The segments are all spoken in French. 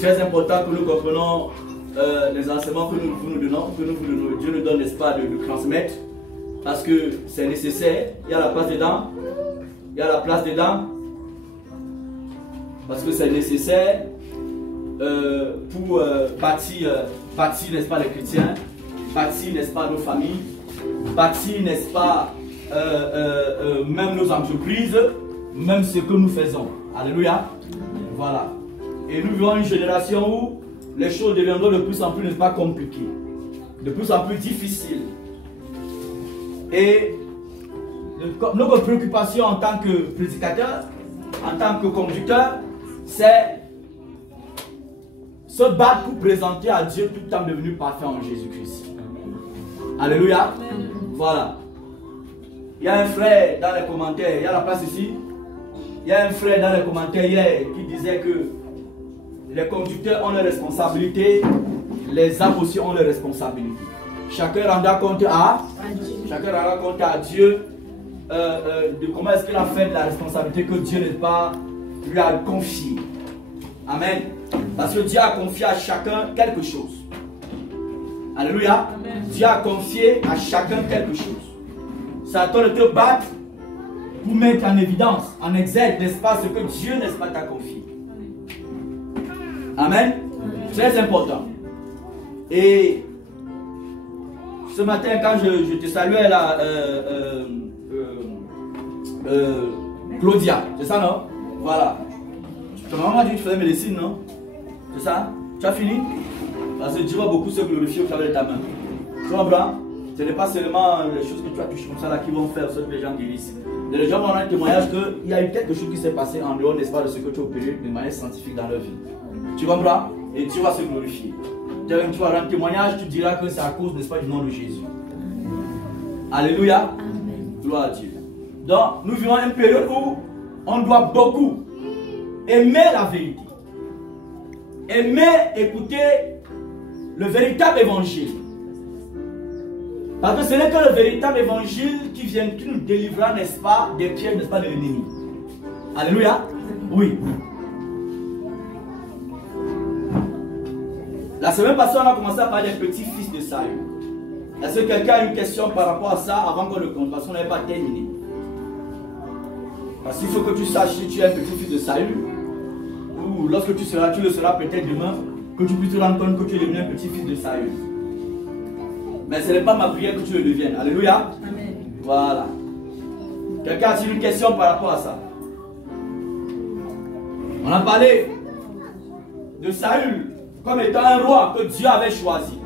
très important que nous comprenons les enseignements que nous donnons, Dieu nous donne, n'est-ce pas, de transmettre, parce que c'est nécessaire. Il y a la place dedans. Il y a la place dedans. Parce que c'est nécessaire pour bâtir, n'est-ce pas, les chrétiens, bâtir, n'est-ce pas, nos familles, bâtir, n'est-ce pas, même nos entreprises, même ce que nous faisons. Alléluia. Voilà. Et nous vivons une génération où les choses deviendront de plus en plus, n'est-ce pas, compliquées, de plus en plus difficiles. Et notre préoccupation en tant que prédicateur, en tant que conducteur, c'est se battre pour présenter à Dieu tout temps devenu parfait en Jésus-Christ. Alléluia. Voilà. Il y a un frère dans les commentaires, il y a la place ici. Il y a un frère dans les commentaires hier qui disait que les conducteurs ont leurs responsabilités, les âmes aussi ont leurs responsabilités. Chacun rendra compte à Dieu de comment est-ce qu'il a fait de la responsabilité que Dieu n'est pas lui a confiée. Amen. Parce que Dieu a confié à chacun quelque chose. Alléluia. Amen. Dieu a confié à chacun quelque chose. Ça doit te battre pour mettre en évidence, en exergue, n'est-ce pas, ce que Dieu, n'est-ce pas, t'a confié. Amen. Très important. Et ce matin, quand je te saluais là, Claudia, c'est ça, non? Voilà. Ta maman m'a dit que tu faisais médecine, non? C'est ça? Tu as fini? Parce que Dieu va beaucoup se glorifier au travers de ta main. Tu comprends? Ce n'est pas seulement les choses que tu as touchées comme ça là qui vont faire ce que les gens guérissent. Les gens vont rendre un témoignage qu'il y a eu quelque chose qui s'est passé en dehors, n'est-ce pas, de ce que tu as opéré de manière scientifique dans leur vie. Tu comprends? Et Dieu va se glorifier. Tu vas rendre un témoignage, tu diras que c'est à cause, n'est-ce pas, du nom de Jésus. Alléluia. Amen. Gloire à Dieu. Donc, nous vivons une période où on doit beaucoup aimer la vérité. Aimer écouter le véritable évangile. Parce que ce n'est que le véritable évangile qui nous délivrera, n'est-ce pas, des pièges, n'est-ce pas, de l'ennemi. Alléluia. Oui. La semaine passée, on a commencé à parler des petits-fils de Saül. Est-ce que quelqu'un a une question par rapport à ça avant qu'on le compte? Parce qu'on n'avait pas terminé. Parce qu'il faut que tu saches si tu es un petit-fils de Saül, ou lorsque tu le seras peut-être demain, que tu puisses te rendre compte que tu es devenu un petit-fils de Saül. Mais ce n'est pas ma prière que tu le deviennes. Alléluia. Amen. Voilà. Quelqu'un a-t-il une question par rapport à ça? On a parlé de Saül comme étant un roi que Dieu avait choisi.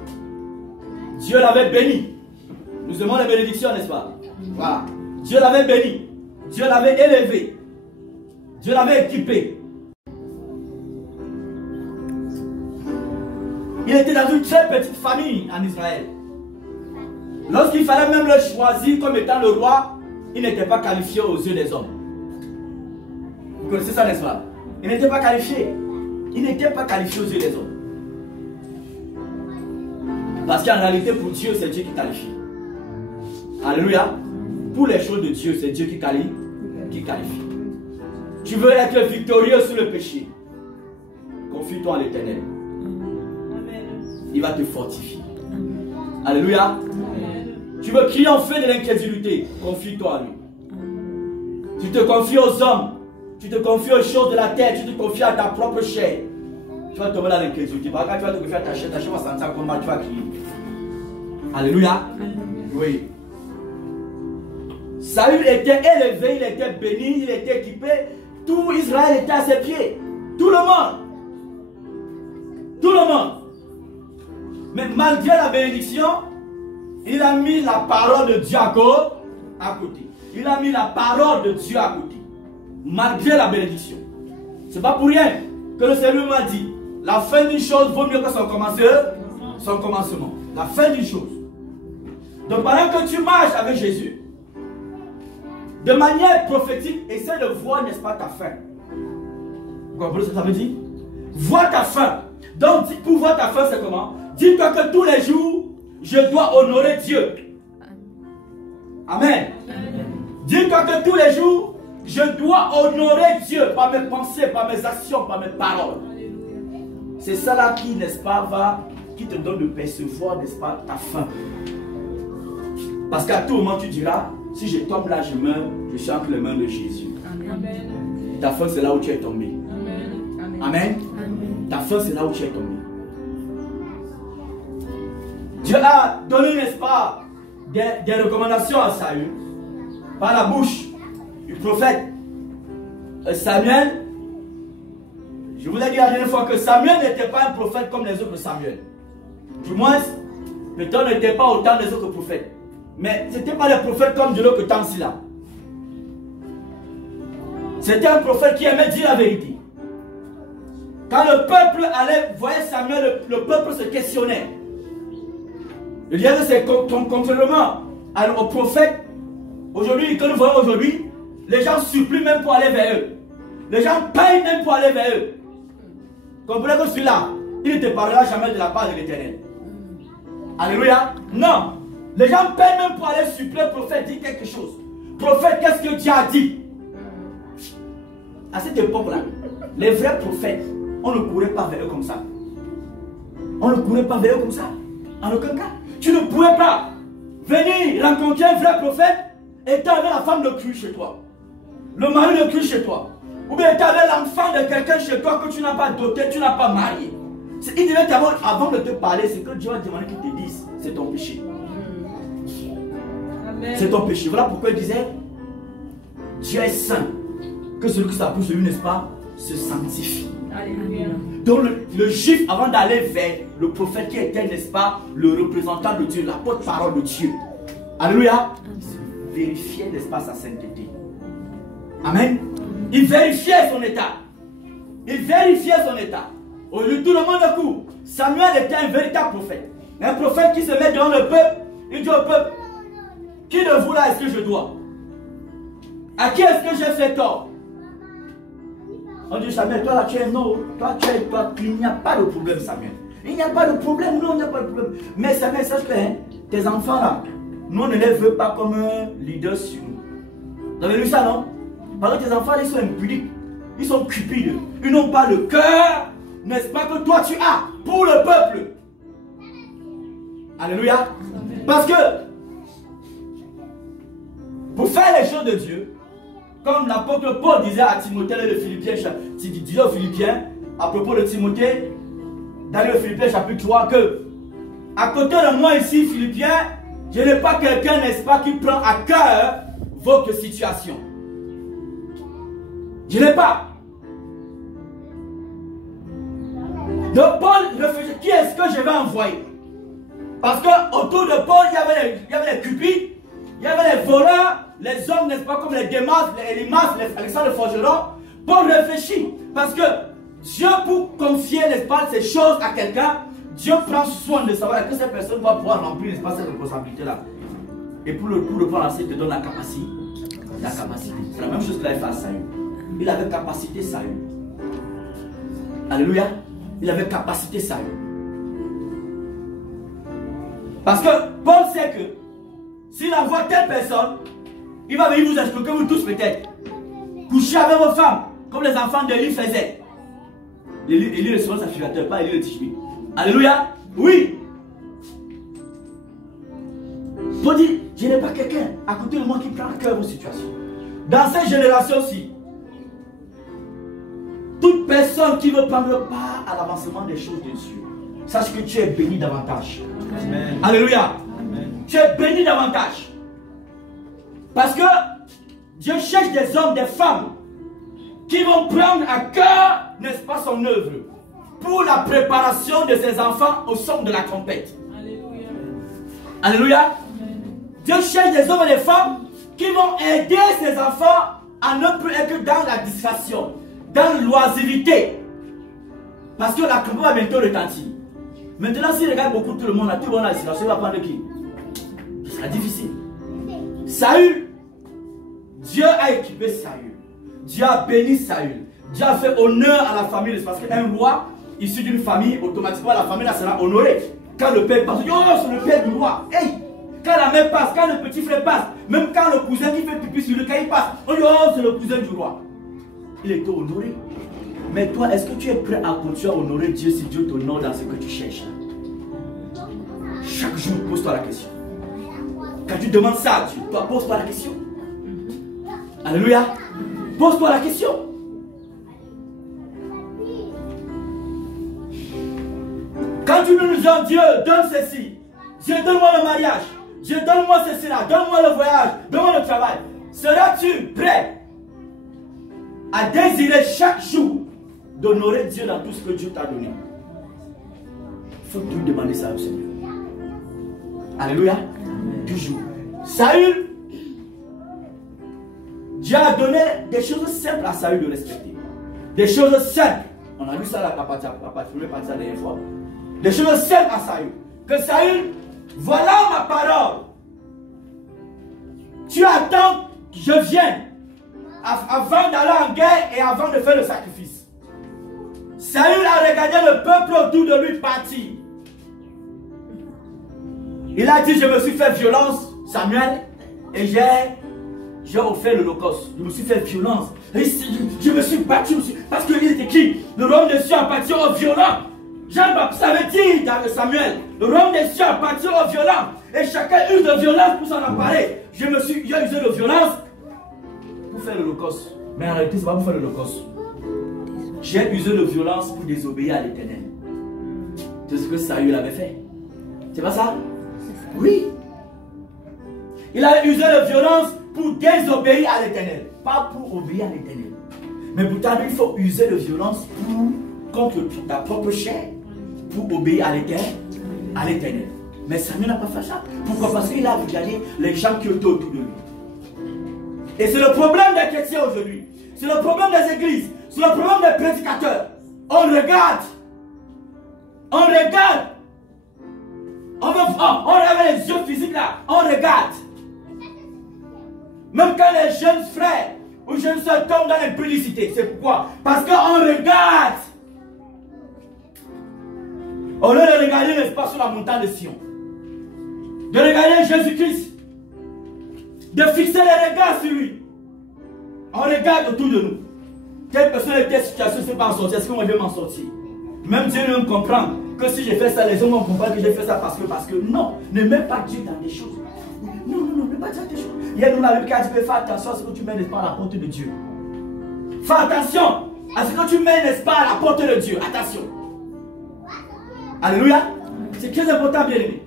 Dieu l'avait béni. Nous aimons les bénédictions, n'est-ce pas? Voilà. Dieu l'avait béni. Dieu l'avait élevé. Dieu l'avait équipé. Il était dans une très petite famille en Israël. Lorsqu'il fallait même le choisir comme étant le roi, il n'était pas qualifié aux yeux des hommes. Vous connaissez ça, n'est-ce pas? Il n'était pas qualifié. Il n'était pas qualifié aux yeux des hommes. Parce qu'en réalité, pour Dieu, c'est Dieu qui qualifie. Alléluia. Pour les choses de Dieu, c'est Dieu qui qualifie. Tu veux être victorieux sur le péché. Confie-toi en l'Éternel. Il va te fortifier. Alléluia. Amen. Tu veux triompher de l'incrédulité. Confie-toi à lui. Tu te confies aux hommes. Tu te confies aux choses de la terre. Tu te confies à ta propre chair. Tu vas tomber dans l'incrédulité. Par contre, tu vas te confier à ta chair va sentir comment tu vas crier. Alléluia. Oui. Saül était élevé, il était béni, il était équipé. Tout Israël était à ses pieds. Tout le monde. Tout le monde. Mais malgré la bénédiction, il a mis la parole de Dieu à côté. Il a mis la parole de Dieu à côté. Malgré la bénédiction. Ce n'est pas pour rien que le Seigneur m'a dit, la fin d'une chose vaut mieux que son commencement. La fin d'une chose. Donc pendant que tu marches avec Jésus, de manière prophétique, essaie de voir, n'est-ce pas, ta fin. Vous comprenez ce que ça veut dire? Vois ta fin. Donc pour voir ta fin, c'est comment? Dis-toi que tous les jours, je dois honorer Dieu. Amen. Dis-toi que tous les jours, je dois honorer Dieu par mes pensées, par mes actions, par mes paroles. C'est ça là qui, n'est-ce pas, qui te donne de percevoir, n'est-ce pas, ta faim. Parce qu'à tout moment, tu diras, si je tombe là, je meurs, je suis entre les mains de Jésus. Amen. Ta faim, c'est là où tu es tombé. Amen. Amen. Amen. Ta faim, c'est là où tu es tombé. Dieu a donné, n'est-ce pas, des recommandations à Saül par la bouche du prophète Samuel. Je vous ai dit la dernière fois que Samuel n'était pas un prophète comme les autres Samuel. Du moins, peut-être n'était pas autant des autres prophètes. Mais ce n'était pas des prophètes comme Dieu que tant-ci là. C'était un prophète qui aimait dire la vérité. Quand le peuple allait, voyait Samuel, le peuple se questionnait. Je dirais que c'est contrairement au prophète. Aujourd'hui, que nous voyons aujourd'hui, les gens supplient même pour aller vers eux. Les gens payent même pour aller vers eux. Comprenez que celui-là, il ne te parlera jamais de la part de l'Éternel. Alléluia. Non. Les gens payent même pour aller supplier le prophète, dire quelque chose. Prophète, qu'est-ce que Dieu a dit? À cette époque-là, les vrais prophètes, on ne courait pas vers eux comme ça. On ne courait pas vers eux comme ça. En aucun cas. Tu ne pouvais pas venir rencontrer un vrai prophète et tu avais la femme de cul chez toi. Le mari de cul chez toi. Ou bien tu avais l'enfant de quelqu'un chez toi que tu n'as pas doté, tu n'as pas marié. Il devait t'avoir, avant de te parler, c'est que Dieu a demandé qu'il te dise, c'est ton péché. C'est ton péché. Voilà pourquoi il disait, Dieu est saint. Que celui qui s'appuie sur lui, n'est-ce pas, se sanctifie. Alléluia. Donc le juif, avant d'aller vers le prophète qui était, n'est-ce pas, le représentant de Dieu, la porte-parole de Dieu. Alléluia. Vérifiait, n'est-ce pas, sa sainteté. Amen. Il vérifiait son état. Il vérifiait son état. Au lieu de tout le monde court. Samuel était un véritable prophète. Un prophète qui se met devant le peuple. Il dit au peuple, qui de vous là est-ce que je dois? À qui est-ce que j'ai fait tort? On dit, Samuel, toi là tu es non. Toi, il n'y a pas de problème, Samuel. Il n'y a pas de problème, non, il n'y a pas de problème. Mais Samuel, sache que tes enfants là, nous on ne les veut pas comme un leader sur nous. Vous avez lu ça, non? Parce que tes enfants, ils sont impudiques. Ils sont cupides. Ils n'ont pas le cœur, n'est-ce pas, que toi tu as pour le peuple. Alléluia. Parce que pour faire les choses de Dieu, comme l'apôtre Paul disait à Timothée et le Philippiens, disait aux Philippiens, à propos de Timothée, dans le Philippiens chapitre 3, que à côté de moi ici, Philippiens, je n'ai pas quelqu'un, n'est-ce pas, qui prend à cœur votre situation. Je n'ai pas. Donc Paul réfléchit, qui est-ce que je vais envoyer? Parce qu'autour de Paul, il y avait les cupides, il y avait les voleurs, les hommes, n'est-ce pas, comme les Démas, les Elimas, les Alexandre le Forgeron. Paul réfléchit. Parce que Dieu, pour confier, n'est-ce pas, ces choses à quelqu'un, Dieu prend soin de savoir que cette personne va pouvoir remplir, n'est-ce pas, cette responsabilité-là. Et pour le prendre, il te donne la capacité. La capacité. C'est la même chose qu'il avait fait à Saül. Il avait capacité, Saül. Alléluia. Il avait capacité, Saül. Parce que Paul sait que s'il envoie telle personne, il va venir vous expliquer, vous tous peut-être. Coucher avec vos femmes, comme les enfants d'Élie faisaient. Élie le second sacrificateur, pas Élie le Tishbi. Alléluia. Oui. Paul dit, je n'ai pas quelqu'un à côté de moi qui prend à cœur vos situations. Dans cette génération-ci, toute personne qui veut prendre part à l'avancement des choses de Dieu, sache que tu es béni davantage. Amen. Alléluia. Amen. Tu es béni davantage. Parce que Dieu cherche des hommes, des femmes qui vont prendre à cœur, n'est-ce pas, son œuvre pour la préparation de ses enfants au son de la trompette. Alléluia. Alléluia. Amen. Dieu cherche des hommes et des femmes qui vont aider ses enfants à ne plus être dans la distraction, dans l'oisivité. Parce que la trompette va bientôt retentir. Maintenant, s'il regarde beaucoup tout le monde, tout le monde a la distraction, il va prendre qui? Ce sera difficile. Saül, Dieu a équipé Saül. Dieu a béni Saül. Dieu a fait honneur à la famille. Parce qu'un roi issu d'une famille, automatiquement la famille là sera honorée. Quand le père passe, oh, c'est le père du roi. Hey! Quand la mère passe, quand le petit frère passe, même quand le cousin qui fait pipi sur le cas, il passe, on dit, oh, c'est le cousin du roi. Il était honoré. Mais toi, est-ce que tu es prêt à continuer à honorer Dieu si Dieu t'honore dans ce que tu cherches? Chaque jour, pose-toi la question. Quand tu demandes ça à Dieu, toi, pose-toi la question. Alléluia. Pose-toi la question. Quand tu nous dis, Dieu, donne ceci. Dieu, donne-moi le mariage. Dieu, donne-moi ceci là. Donne-moi le voyage. Donne-moi le travail. Seras-tu prêt à désirer chaque jour d'honorer Dieu dans tout ce que Dieu t'a donné? Il faut tout demander ça au Seigneur. Alléluia. Toujours. Saül, Dieu a donné des choses simples à Saül de respecter. Des choses simples. On a lu ça à partir de la dernière fois. Des choses simples à Saül. Que Saül, voilà ma parole. Tu attends que je vienne avant d'aller en guerre et avant de faire le sacrifice. Saül a regardé le peuple autour de lui partir. Il a dit, je me suis fait violence, Samuel, et j'ai offert l'Holocauste. Je me suis fait violence. Je me suis battu, parce qu'il est écrit, le royaume des cieux appartient aux violents. Jean-Baptiste avait dit dans Samuel, le royaume des cieux appartient aux violents. Et chacun use de violence pour s'en emparer. J'ai usé de violence pour faire l'Holocauste. Mais en réalité, ce n'est pas pour faire l'Holocauste. J'ai usé de violence pour désobéir à l'Éternel. C'est ce que Saül avait fait. C'est pas ça? Oui. Il a usé de violence pour désobéir à l'Éternel. Pas pour obéir à l'Éternel. Mais pourtant, il faut user de violence contre ta propre chair pour obéir à l'Éternel. Mais Samuel n'a pas fait ça. Pourquoi? Parce qu'il a regardé les gens qui étaient autour de lui. Et c'est le problème des chrétiens aujourd'hui. C'est le problème des églises. C'est le problème des prédicateurs. On regarde. On regarde. On avait les yeux physiques là. On regarde. Même quand les jeunes frères ou jeunes soeurs tombent dans l'impudicité. C'est pourquoi? Parce qu'on regarde. Au lieu de regarder l'espace sur la montagne de Sion. De regarder Jésus-Christ. De fixer les regards sur lui. On regarde autour de nous. Telle personne et telle situation ne s'est pas en sortir. Est-ce que moi je vais m'en sortir? Même Dieu ne me comprend que si j'ai fait ça, les hommes vont comprendre que j'ai fait ça parce que non. Ne mets pas Dieu dans des choses. Non, ne mets pas Dieu dans des choses. Il y a nous la Bible qui a dit, fais attention à ce que tu mets, n'est-ce pas, à la porte de Dieu. Fais attention à ce que tu mets, n'est-ce pas, à la porte de Dieu. Attention. Alléluia. C'est très important, bien aimé.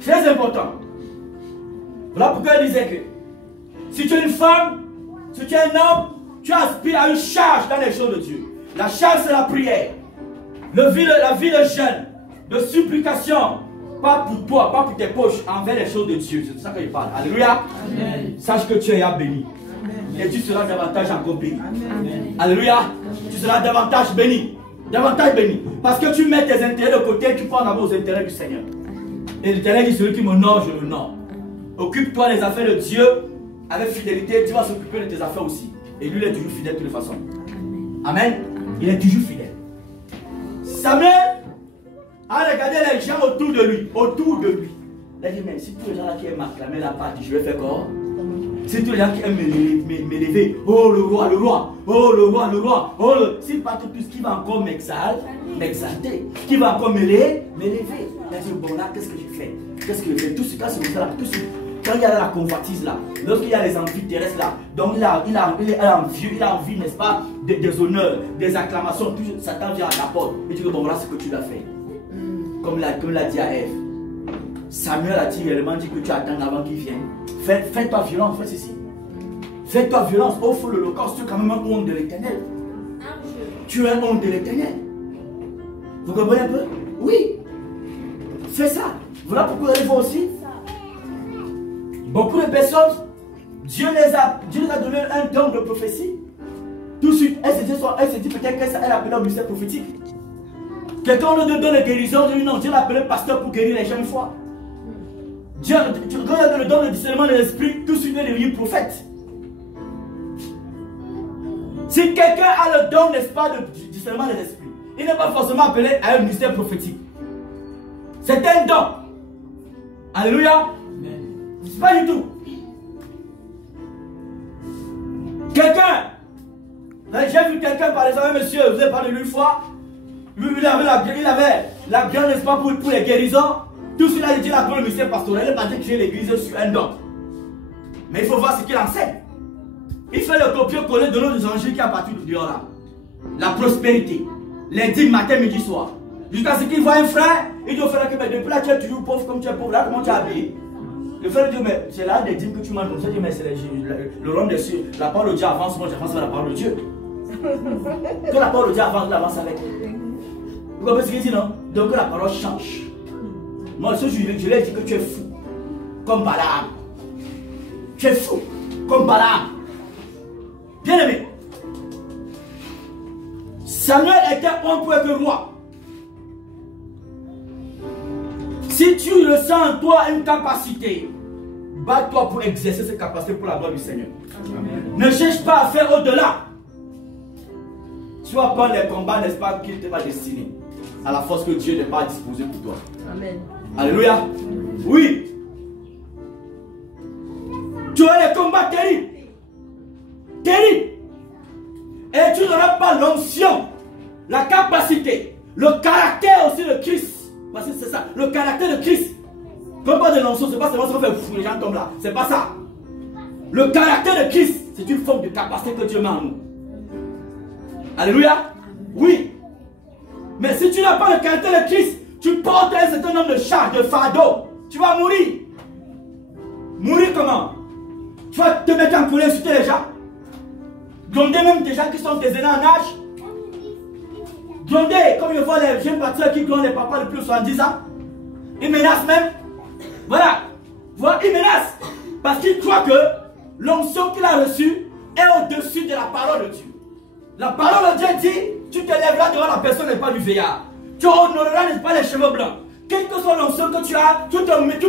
Très important. Voilà pourquoi il disait que si tu es une femme, si tu es un homme, tu aspires à une charge dans les choses de Dieu. La charge, c'est la prière. La vie de jeûne, de supplication. Pas pour toi, pas pour tes poches, envers les choses de Dieu. C'est de ça que je parle. Alléluia. Amen. Sache que tu es béni. Amen. Et tu seras davantage encore béni. Amen. Alléluia. Tu seras davantage béni. Davantage béni. Parce que tu mets tes intérêts de côté, tu prends d'abord aux intérêts du Seigneur. Et l'Éternel dit, celui qui m'honore, je l'honore. Occupe-toi des affaires de Dieu avec fidélité, tu vas s'occuper de tes affaires aussi. Et lui, il est toujours fidèle de toute façon. Amen. Il est toujours fidèle. Samuel a regardé les gens autour de lui. Autour de lui. Il a dit, mais si tous les gens là qui aiment m'acclamer la partie, je vais faire quoi? Si tous les gens qui aiment m'élever, oh le roi, le roi, oh le roi, le roi, oh le... Si pas tout ce qui va encore m'exalter, qui va encore m'élever. Il a dit, bon là, qu'est-ce que j'ai fait? Qu'est-ce que j'ai fait? Tout ce cas, c'est ça là, tout ce... Quand il y a la convoitise là, lorsqu'il y a les envies terrestres là, donc il a envie, n'est-ce pas, des honneurs, des acclamations, tout Satan vient à la porte et dit que bon voilà ce que tu l'as fait. Comme l'a dit à Ève. Samuel a dit réellement dit que tu attends avant qu'il vienne. Fais-toi violence, fais ceci. Fais-toi violence, offre l'Holocauste, tu es quand même un honte de l'Éternel. Tu es un honte de l'Éternel. Vous comprenez un peu? Oui. Fais ça. Voilà pourquoi ils vont aussi. Beaucoup de personnes, Dieu les a donné un don de prophétie. Tout de suite, elle se dit peut-être qu'elle appelle un ministère prophétique. Quelqu'un nous donne la guérison, non, Dieu l'a appelé pasteur pour guérir les gens une fois. Dieu, quand il a le don de discernement de l'esprit, tout de suite il est devenu prophète. Si quelqu'un a le don, n'est-ce pas, de discernement de l'esprit, il n'est pas forcément appelé à un ministère prophétique. C'est un don. Alléluia. Pas du tout. Quelqu'un J'ai vu quelqu'un, par exemple, un monsieur, vous avez parlé une fois, il avait la grande, n'est-ce pas, pour les guérisons. Tout cela, il dit la parole du ministère pastoral. Il n'a pas dit créer l'église sur un don. Mais il faut voir ce qu'il enseigne. Il fait le copier-coller de nos évangiles qui a parti de dehors là. La prospérité. Les dîmes matin, midi, soir. Jusqu'à ce qu'il voit un frère, il dit au frère que depuis là tu es toujours pauvre comme tu es pauvre. Là, comment tu es habillé? Le frère dit, mais c'est là des dîmes que tu m'as donné. Il dit, mais c'est le rond des cieux. La parole de Dieu avance, moi j'avance avec la parole de Dieu. Que la parole de Dieu avance, il avance avec. Vous comprenez ce qu'il dit, non? Donc la parole change. Moi, ce jour, je lui ai dit que tu es fou. Comme Balaam. Tu es fou. Comme Balaam. Bien aimé. Samuel était un peu que roi. Si tu ressens en toi une capacité, bats-toi pour exercer cette capacité pour la gloire du Seigneur. Amen. Ne cherche pas à faire au-delà. Tu vas prendre les combats, n'est-ce pas, qui ne t'est pas destiné à la force que Dieu n'est pas disposé pour toi. Amen. Alléluia. Oui. Tu as des combats terribles. Terribles. Et tu n'auras pas l'onction, la capacité, le caractère aussi de Christ. Parce que c'est ça, le caractère de Christ. Comme pas de l'onction, c'est pas seulement ça fait fou, les gens tombent là. C'est pas ça. Le caractère de Christ, c'est une forme de capacité que Dieu met en nous. Alléluia. Oui. Mais si tu n'as pas le caractère de Christ, tu portes un certain nombre de charges, de fardeaux. Tu vas mourir. Mourir comment? Tu vas te mettre en colère sur les gens. Gronder même des gens qui sont tes aînés en âge. Gronder, comme je vois les jeunes pasteurs qui grondent les papas de plus de 70 ans. Ils menacent même. Voilà. Voilà, ils menacent. Parce qu'ils croient que l'onction qu'il a reçue est au-dessus de la parole de Dieu. La parole de Dieu dit, tu te lèveras devant la personne n'est pas du veillard. Tu honoreras, n'est-ce pas, les cheveux blancs. Quelle que soit l'onction que tu as, tu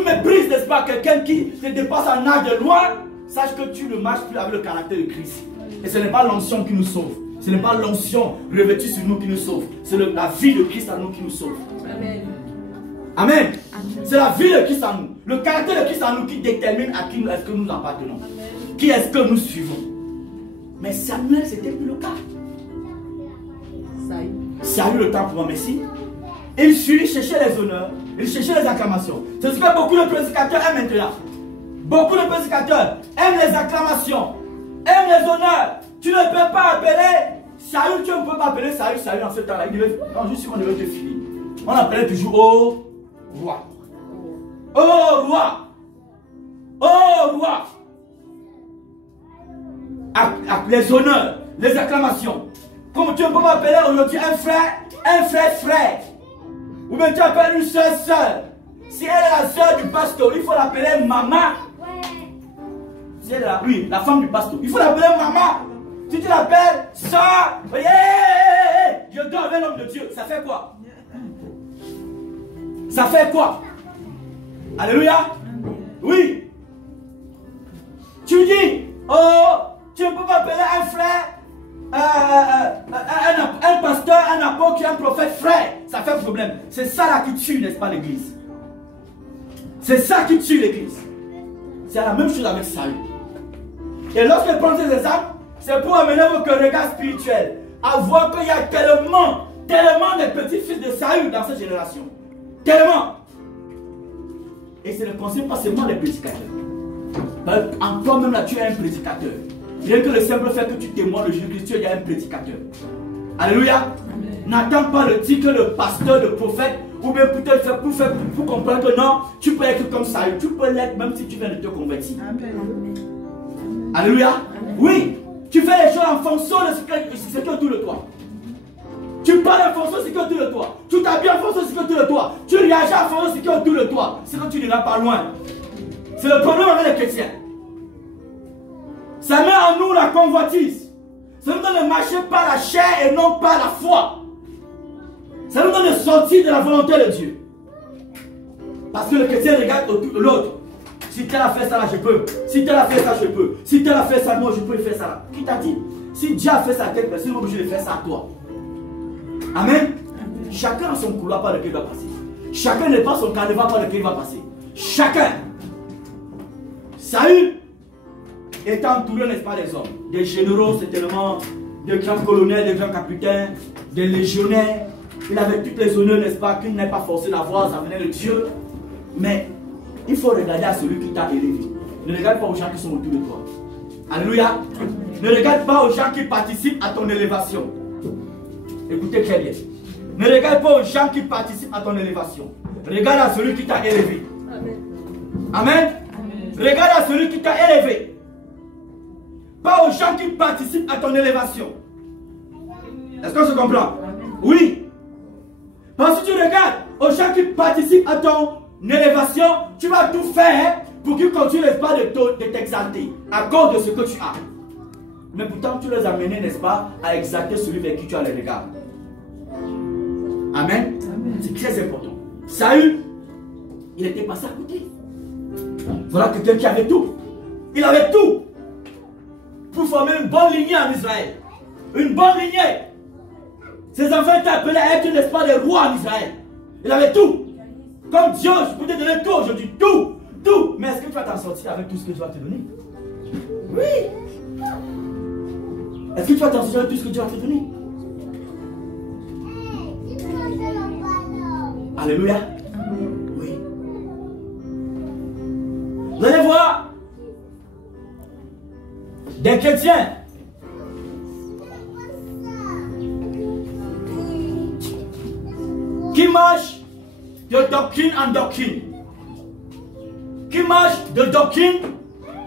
méprises, n'est-ce pas, quelqu'un qui te dépasse en âge de loin. Sache que tu ne marches plus avec le caractère de Christ. Et ce n'est pas l'onction qui nous sauve. Ce n'est pas l'onction revêtue sur nous qui nous sauve. C'est la vie de Christ en nous qui nous sauve. Amen. Amen. C'est la vie de Christ en nous. Le caractère de Christ en nous qui détermine à qui est-ce que nous appartenons. Amen. Qui est-ce que nous suivons. Mais Samuel, c'était plus le cas. Saül, le temps pour moi, merci. Il cherchait les honneurs, il cherchait les acclamations. C'est ce que beaucoup de prédicateurs aiment maintenant. Beaucoup de prédicateurs aiment les acclamations, aiment les honneurs. Tu ne peux pas appeler Saül, tu ne peux pas appeler Saül en ce temps-là. Quand je suis on devait te finir. On appelait toujours au roi. Au roi. Au roi. Les honneurs, les acclamations. Comme tu ne peux pas appeler aujourd'hui un frère. Ou bien tu appelles une soeur. Si elle est la soeur du pasteur, il faut l'appeler maman. Si elle est oui, la femme du pasteur, il faut l'appeler maman. Si tu l'appelles soeur, je dors avec l'homme de Dieu, ça fait quoi? Ça fait quoi? Alléluia. Oui. Tu dis, oh, tu ne peux pas appeler un frère. Un pasteur, un apôtre, un prophète, frère, ça fait problème. C'est ça là qui tue, n'est-ce pas, l'église? C'est ça qui tue l'église. C'est la même chose avec Saül. Et lorsqu'il prend ces exemples, c'est pour amener votre regard spirituel à voir qu'il y a tellement de petits-fils de Saül dans cette génération. Tellement. Et c'est le conseil pas seulement des prédicateurs. En toi-même là, tu es un prédicateur. Rien que le simple fait que tu témoignes de Jésus-Christ, tu es un prédicateur. Alléluia. N'attends pas le titre de pasteur, de prophète, ou bien pour comprendre que non, tu peux être comme ça. Tu peux l'être même si tu viens de te convertir. Amen. Alléluia. Amen. Oui, tu fais les choses en fonction de ce qui est autour de toi. Tu parles en fonction de ce qui est autour de toi. Tu t'habilles en fonction de ce qui est autour de toi. Tu réagis en fonction de ce qui est autour de toi. C'est que tu n'iras pas loin. C'est le problème avec les chrétiens. Ça met en nous la convoitise. Ça nous donne de marcher par la chair et non par la foi. Ça nous donne de sortir de la volonté de Dieu. Parce que le chrétien regarde l'autre. Si tel a fait ça là, je peux. Si tel a fait ça, je peux. Si tel a fait ça, moi je peux faire ça là. Qui t'a dit? Si Dieu a fait ça à quelqu'un, il est obligé de faire ça à toi. Amen. Amen. Chacun a son couloir par lequel il va passer. Chacun n'est pas son carnaval par lequel il va passer. Chacun. Saül est entouré, n'est-ce pas, des hommes. Des généraux, c'est tellement de grands colonels, de grands capitaines, des légionnaires. Il avait toutes les honneurs, n'est-ce pas, qu'il n'est pas forcé d'avoir, ça venait de Dieu. Mais il faut regarder à celui qui t'a élevé. Ne regarde pas aux gens qui sont autour de toi. Alléluia. Ne regarde pas aux gens qui participent à ton élévation. Écoutez très bien. Ne regarde pas aux gens qui participent à ton élévation. Regarde à celui qui t'a élevé. Amen. Amen. Regarde à celui qui t'a élevé. Pas aux gens qui participent à ton élévation. Est-ce qu'on se comprend? Oui. Parce que tu regardes aux gens qui participent à ton élévation, tu vas tout faire pour qu'ils continuent, n'est-ce pas, de t'exalter à cause de ce que tu as. Mais pourtant, tu les as menés, n'est-ce pas, à exalter celui vers qui tu as les regards. Amen. C'est très important. Saül, il était passé à côté. Voilà quelqu'un qui avait tout. Il avait tout pour former une bonne lignée en Israël. Une bonne lignée. Ses enfants étaient appelés à être, n'est-ce pas, des rois en Israël. Il avait tout. Comme Dieu, je peux te donner tout aujourd'hui. Tout. Tout. Mais est-ce que tu vas t'en sortir avec tout ce que Dieu va te donner? Oui. Est-ce que tu vas t'en sortir avec tout ce que Dieu va te donner? Alléluia. Oui. Vous allez voir des chrétiens qui marchent de doctrine en doctrine. Qui marchent de doctrine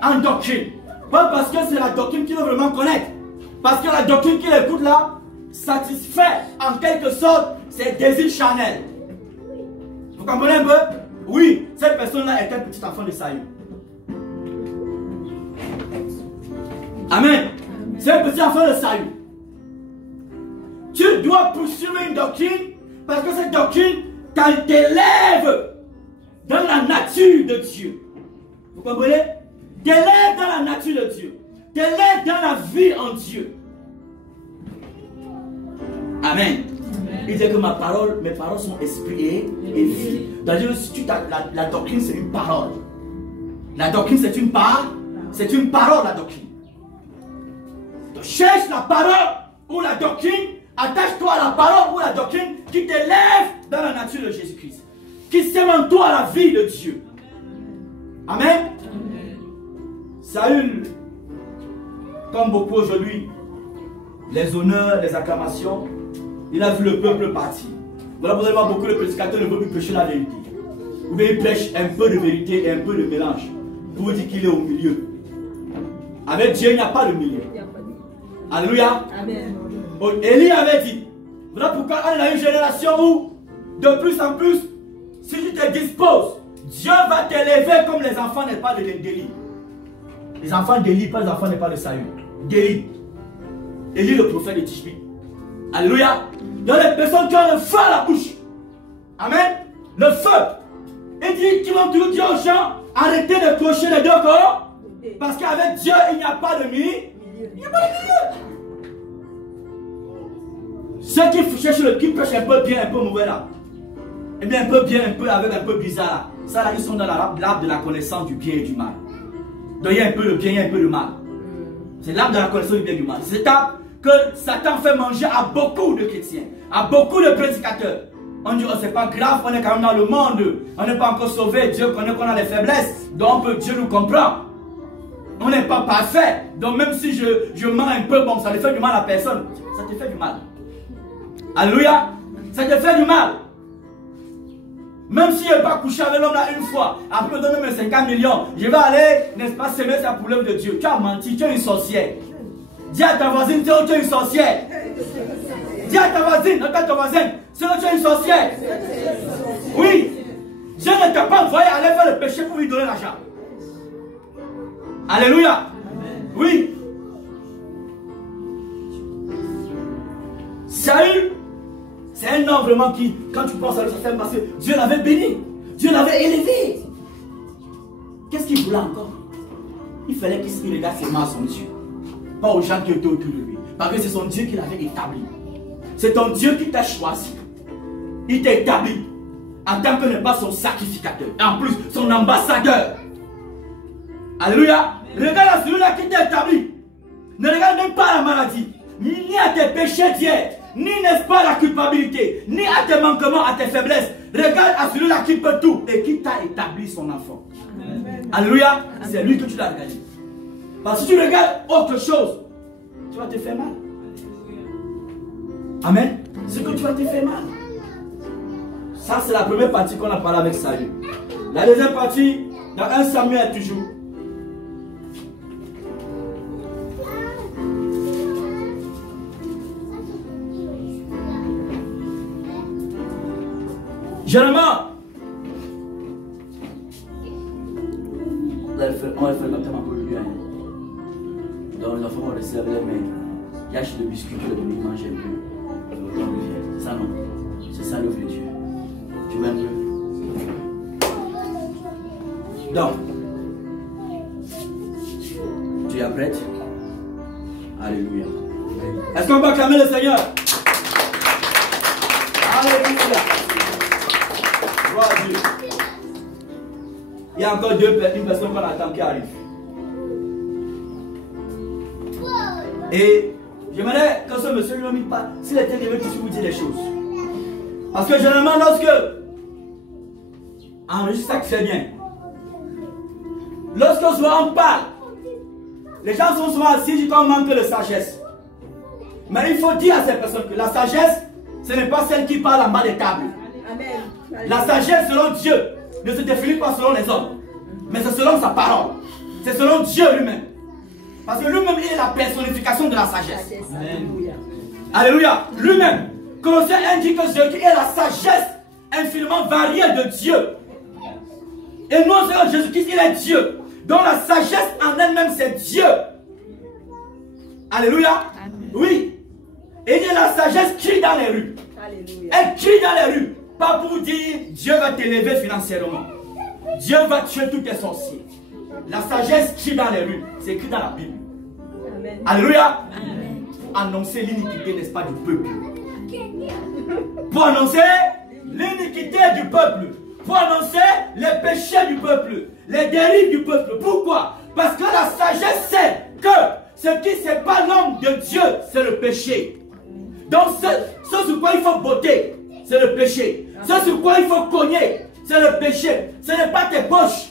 en doctrine. Pas parce que c'est la doctrine qu'ils veulent vraiment connaître. Parce que la doctrine qu'ils écoutent là satisfait en quelque sorte ses désirs charnels. Vous comprenez un peu? Oui, cette personne-là est un petit enfant de Saül. Amen. C'est un petit enfant de Saül. Tu dois poursuivre une doctrine parce que cette doctrine t'élève dans la nature de Dieu. Vous comprenez? T'élève dans la nature de Dieu. T'élève dans la vie en Dieu. Amen. Il dit que mes paroles sont esprit et vie. C'est-à-dire, si la doctrine, c'est une parole. La doctrine, c'est une parole. C'est une parole, la doctrine. Donc, cherche la parole ou la doctrine. Attache-toi à la parole ou la doctrine qui t'élève dans la nature de Jésus-Christ. Qui sème en toi la vie de Dieu. Amen. Saül, comme beaucoup aujourd'hui, les honneurs, les acclamations, il a vu le peuple partir. Voilà, vous allez voir beaucoup de prédicateurs ne veulent plus prêcher la vérité. Ou bien ils prêchent un peu de vérité et un peu de mélange. Pour dire qu'il est au milieu. Avec Dieu, il n'y a pas de milieu. Alléluia. Amen. Élie avait dit, voilà pourquoi on a une génération où, de plus en plus, si tu te disposes, Dieu va t'élever comme les enfants n'est pas d'Élie. Les enfants d'Élie, pas les enfants n'est pas de Saül. D'Élie. Élie le prophète de Tishbi. Alléluia. Donc les personnes qui ont le feu à la bouche. Amen. Le feu. Il dit qu'ils vont toujours dire aux gens, arrêtez de clocher les deux corps. Parce qu'avec Dieu, il n'y a pas de milieu. Il n'y a pas de milieu. Ceux qui cherchent qui prêchent un peu bien, un peu mauvais là. Et bien un peu bien, un peu avec un peu bizarre là. Ça là, ils sont dans l'arbre de la connaissance du bien et du mal. Donc il y a un peu de bien, il y a un peu de mal. C'est l'arbre de la connaissance du bien et du mal. C'est ça que Satan fait manger à beaucoup de chrétiens, à beaucoup de prédicateurs. On dit, oh, c'est pas grave, on est quand même dans le monde. On n'est pas encore sauvé, Dieu connaît qu'on a les faiblesses. Donc Dieu nous comprend. On n'est pas parfait. Donc même si je mens un peu, bon, ça ne fait du mal à personne. Ça te fait du mal. Alléluia. Ça te fait du mal. Même si je n'ai pas couché avec l'homme là une fois, après me donner mes 50 millions, je vais aller, n'est-ce pas, semer ça pour l'œuvre de Dieu. Tu as menti, tu es une sorcière. Dis à ta voisine, tu es une sorcière. Dis à ta voisine, non pas ta voisine, sinon tu es une sorcière. Oui. Dieu ne t'a pas envoyé aller faire le péché pour lui donner l'argent. Alléluia. Oui. Saül, c'est un homme vraiment qui, quand tu penses à lui, ça fait parce que Dieu l'avait béni. Dieu l'avait élevé. Qu'est-ce qu'il voulait encore? Il fallait qu'il regarde seulement à son Dieu. Pas aux gens qui étaient autour de lui. Parce que c'est son Dieu qui l'avait établi. C'est ton Dieu qui t'a choisi. Il t'a établi en tant que n'est pas son sacrificateur. Et en plus, son ambassadeur. Alléluia. Regarde à celui-là qui t'a établi. Ne regarde même pas la maladie. ni à tes péchés d'hier, ni n'est-ce pas la culpabilité, ni à tes manquements, à tes faiblesses. Regarde à celui-là qui peut tout et qui t'a établi son enfant. Amen. Alléluia, c'est lui que tu dois regarder. Parce que si tu regardes autre chose, tu vas te faire mal. Amen. C'est que tu vas te faire mal. Ça, c'est la première partie qu'on a parlé avec Saül. La deuxième partie, dans 1 Samuel toujours. Généralement, on va faire maintenant pour lui. Donc les enfants vont rester avec les mains. Il y a le biscuit, tu le donnes, il mange un peu. C'est ça non. C'est ça l'œuvre de Dieu. Tu vois un peu. Donc, tu es prête? Alléluia. Est-ce qu'on va acclamer le Seigneur? Alléluia. Gloire à Dieu. Il y a encore une personne qu'on attend qui arrive. Et j'aimerais que ce monsieur lui ne pas, s'il était libre, qu'il vous dire les choses. Parce que généralement, lorsque enregistre ça qui fait bien. Lorsque souvent on parle, les gens sont souvent assis, disent qu'on manque de sagesse. Mais il faut dire à ces personnes que la sagesse, ce n'est pas celle qui parle en bas des tables. Amen. La sagesse selon Dieu ne se définit pas selon les hommes, mais c'est selon sa parole. C'est selon Dieu lui-même. Parce que lui-même, il est la personnification de la sagesse. Amen. Alléluia. Lui-même. Colossiens 1 dit que Jésus est la sagesse infiniment variée de Dieu. Et nous, c'est Jésus-Christ, il est Dieu. Donc la sagesse en elle-même, c'est Dieu. Alléluia. Amen. Oui. Et il y a la sagesse crie dans les rues. Alléluia. Elle crie dans les rues. Pas pour dire Dieu va t'élever financièrement. Dieu va tuer tous tes sorciers. La sagesse crie dans les rues. C'est écrit dans la Bible. Amen. Alléluia. Amen. Pour annoncer l'iniquité, n'est-ce pas, du peuple. Pour annoncer l'iniquité du peuple. Pour annoncer les péchés du peuple. Les dérives du peuple. Pourquoi? Parce que la sagesse sait que ce qui sépare l'homme de Dieu, c'est le péché. Donc ce sur quoi il faut botter, c'est le péché. Ce sur quoi il faut cogner, c'est le péché. Ce n'est pas tes poches.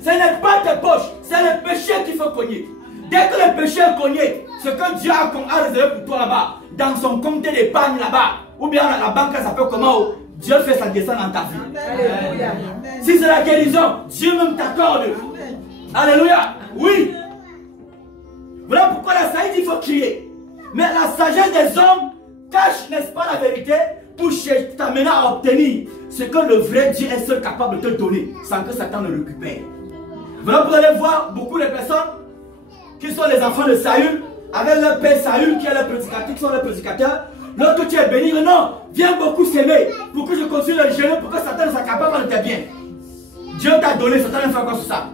Ce n'est pas tes poches. C'est le péché qu'il faut cogner. Dès que le péché est cogné, ce que Dieu a réservé pour toi là-bas, dans son compte d'épargne là-bas, ou bien la banque, ça s'appelle comment, Dieu fait sa descente dans ta vie. Alléluia. Si c'est la guérison, Dieu même t'accorde. Alléluia. Oui. Voilà pourquoi la sagesse, il faut crier. Mais la sagesse des hommes cache, n'est-ce pas, la vérité pour t'amener à obtenir ce que le vrai Dieu est seul capable de te donner sans que Satan ne le récupère. Voilà, vous allez voir beaucoup de personnes qui sont les enfants de Saül, avec leur père Saül qui est le prédicateur, qui sont les prédicateurs. Lorsque tu es béni, non, viens beaucoup s'aimer pour que je continue le jeûner, pour que Satan ne soit capable de tes biens. Dieu t'a donné, Satan vient faire quoi sur ça?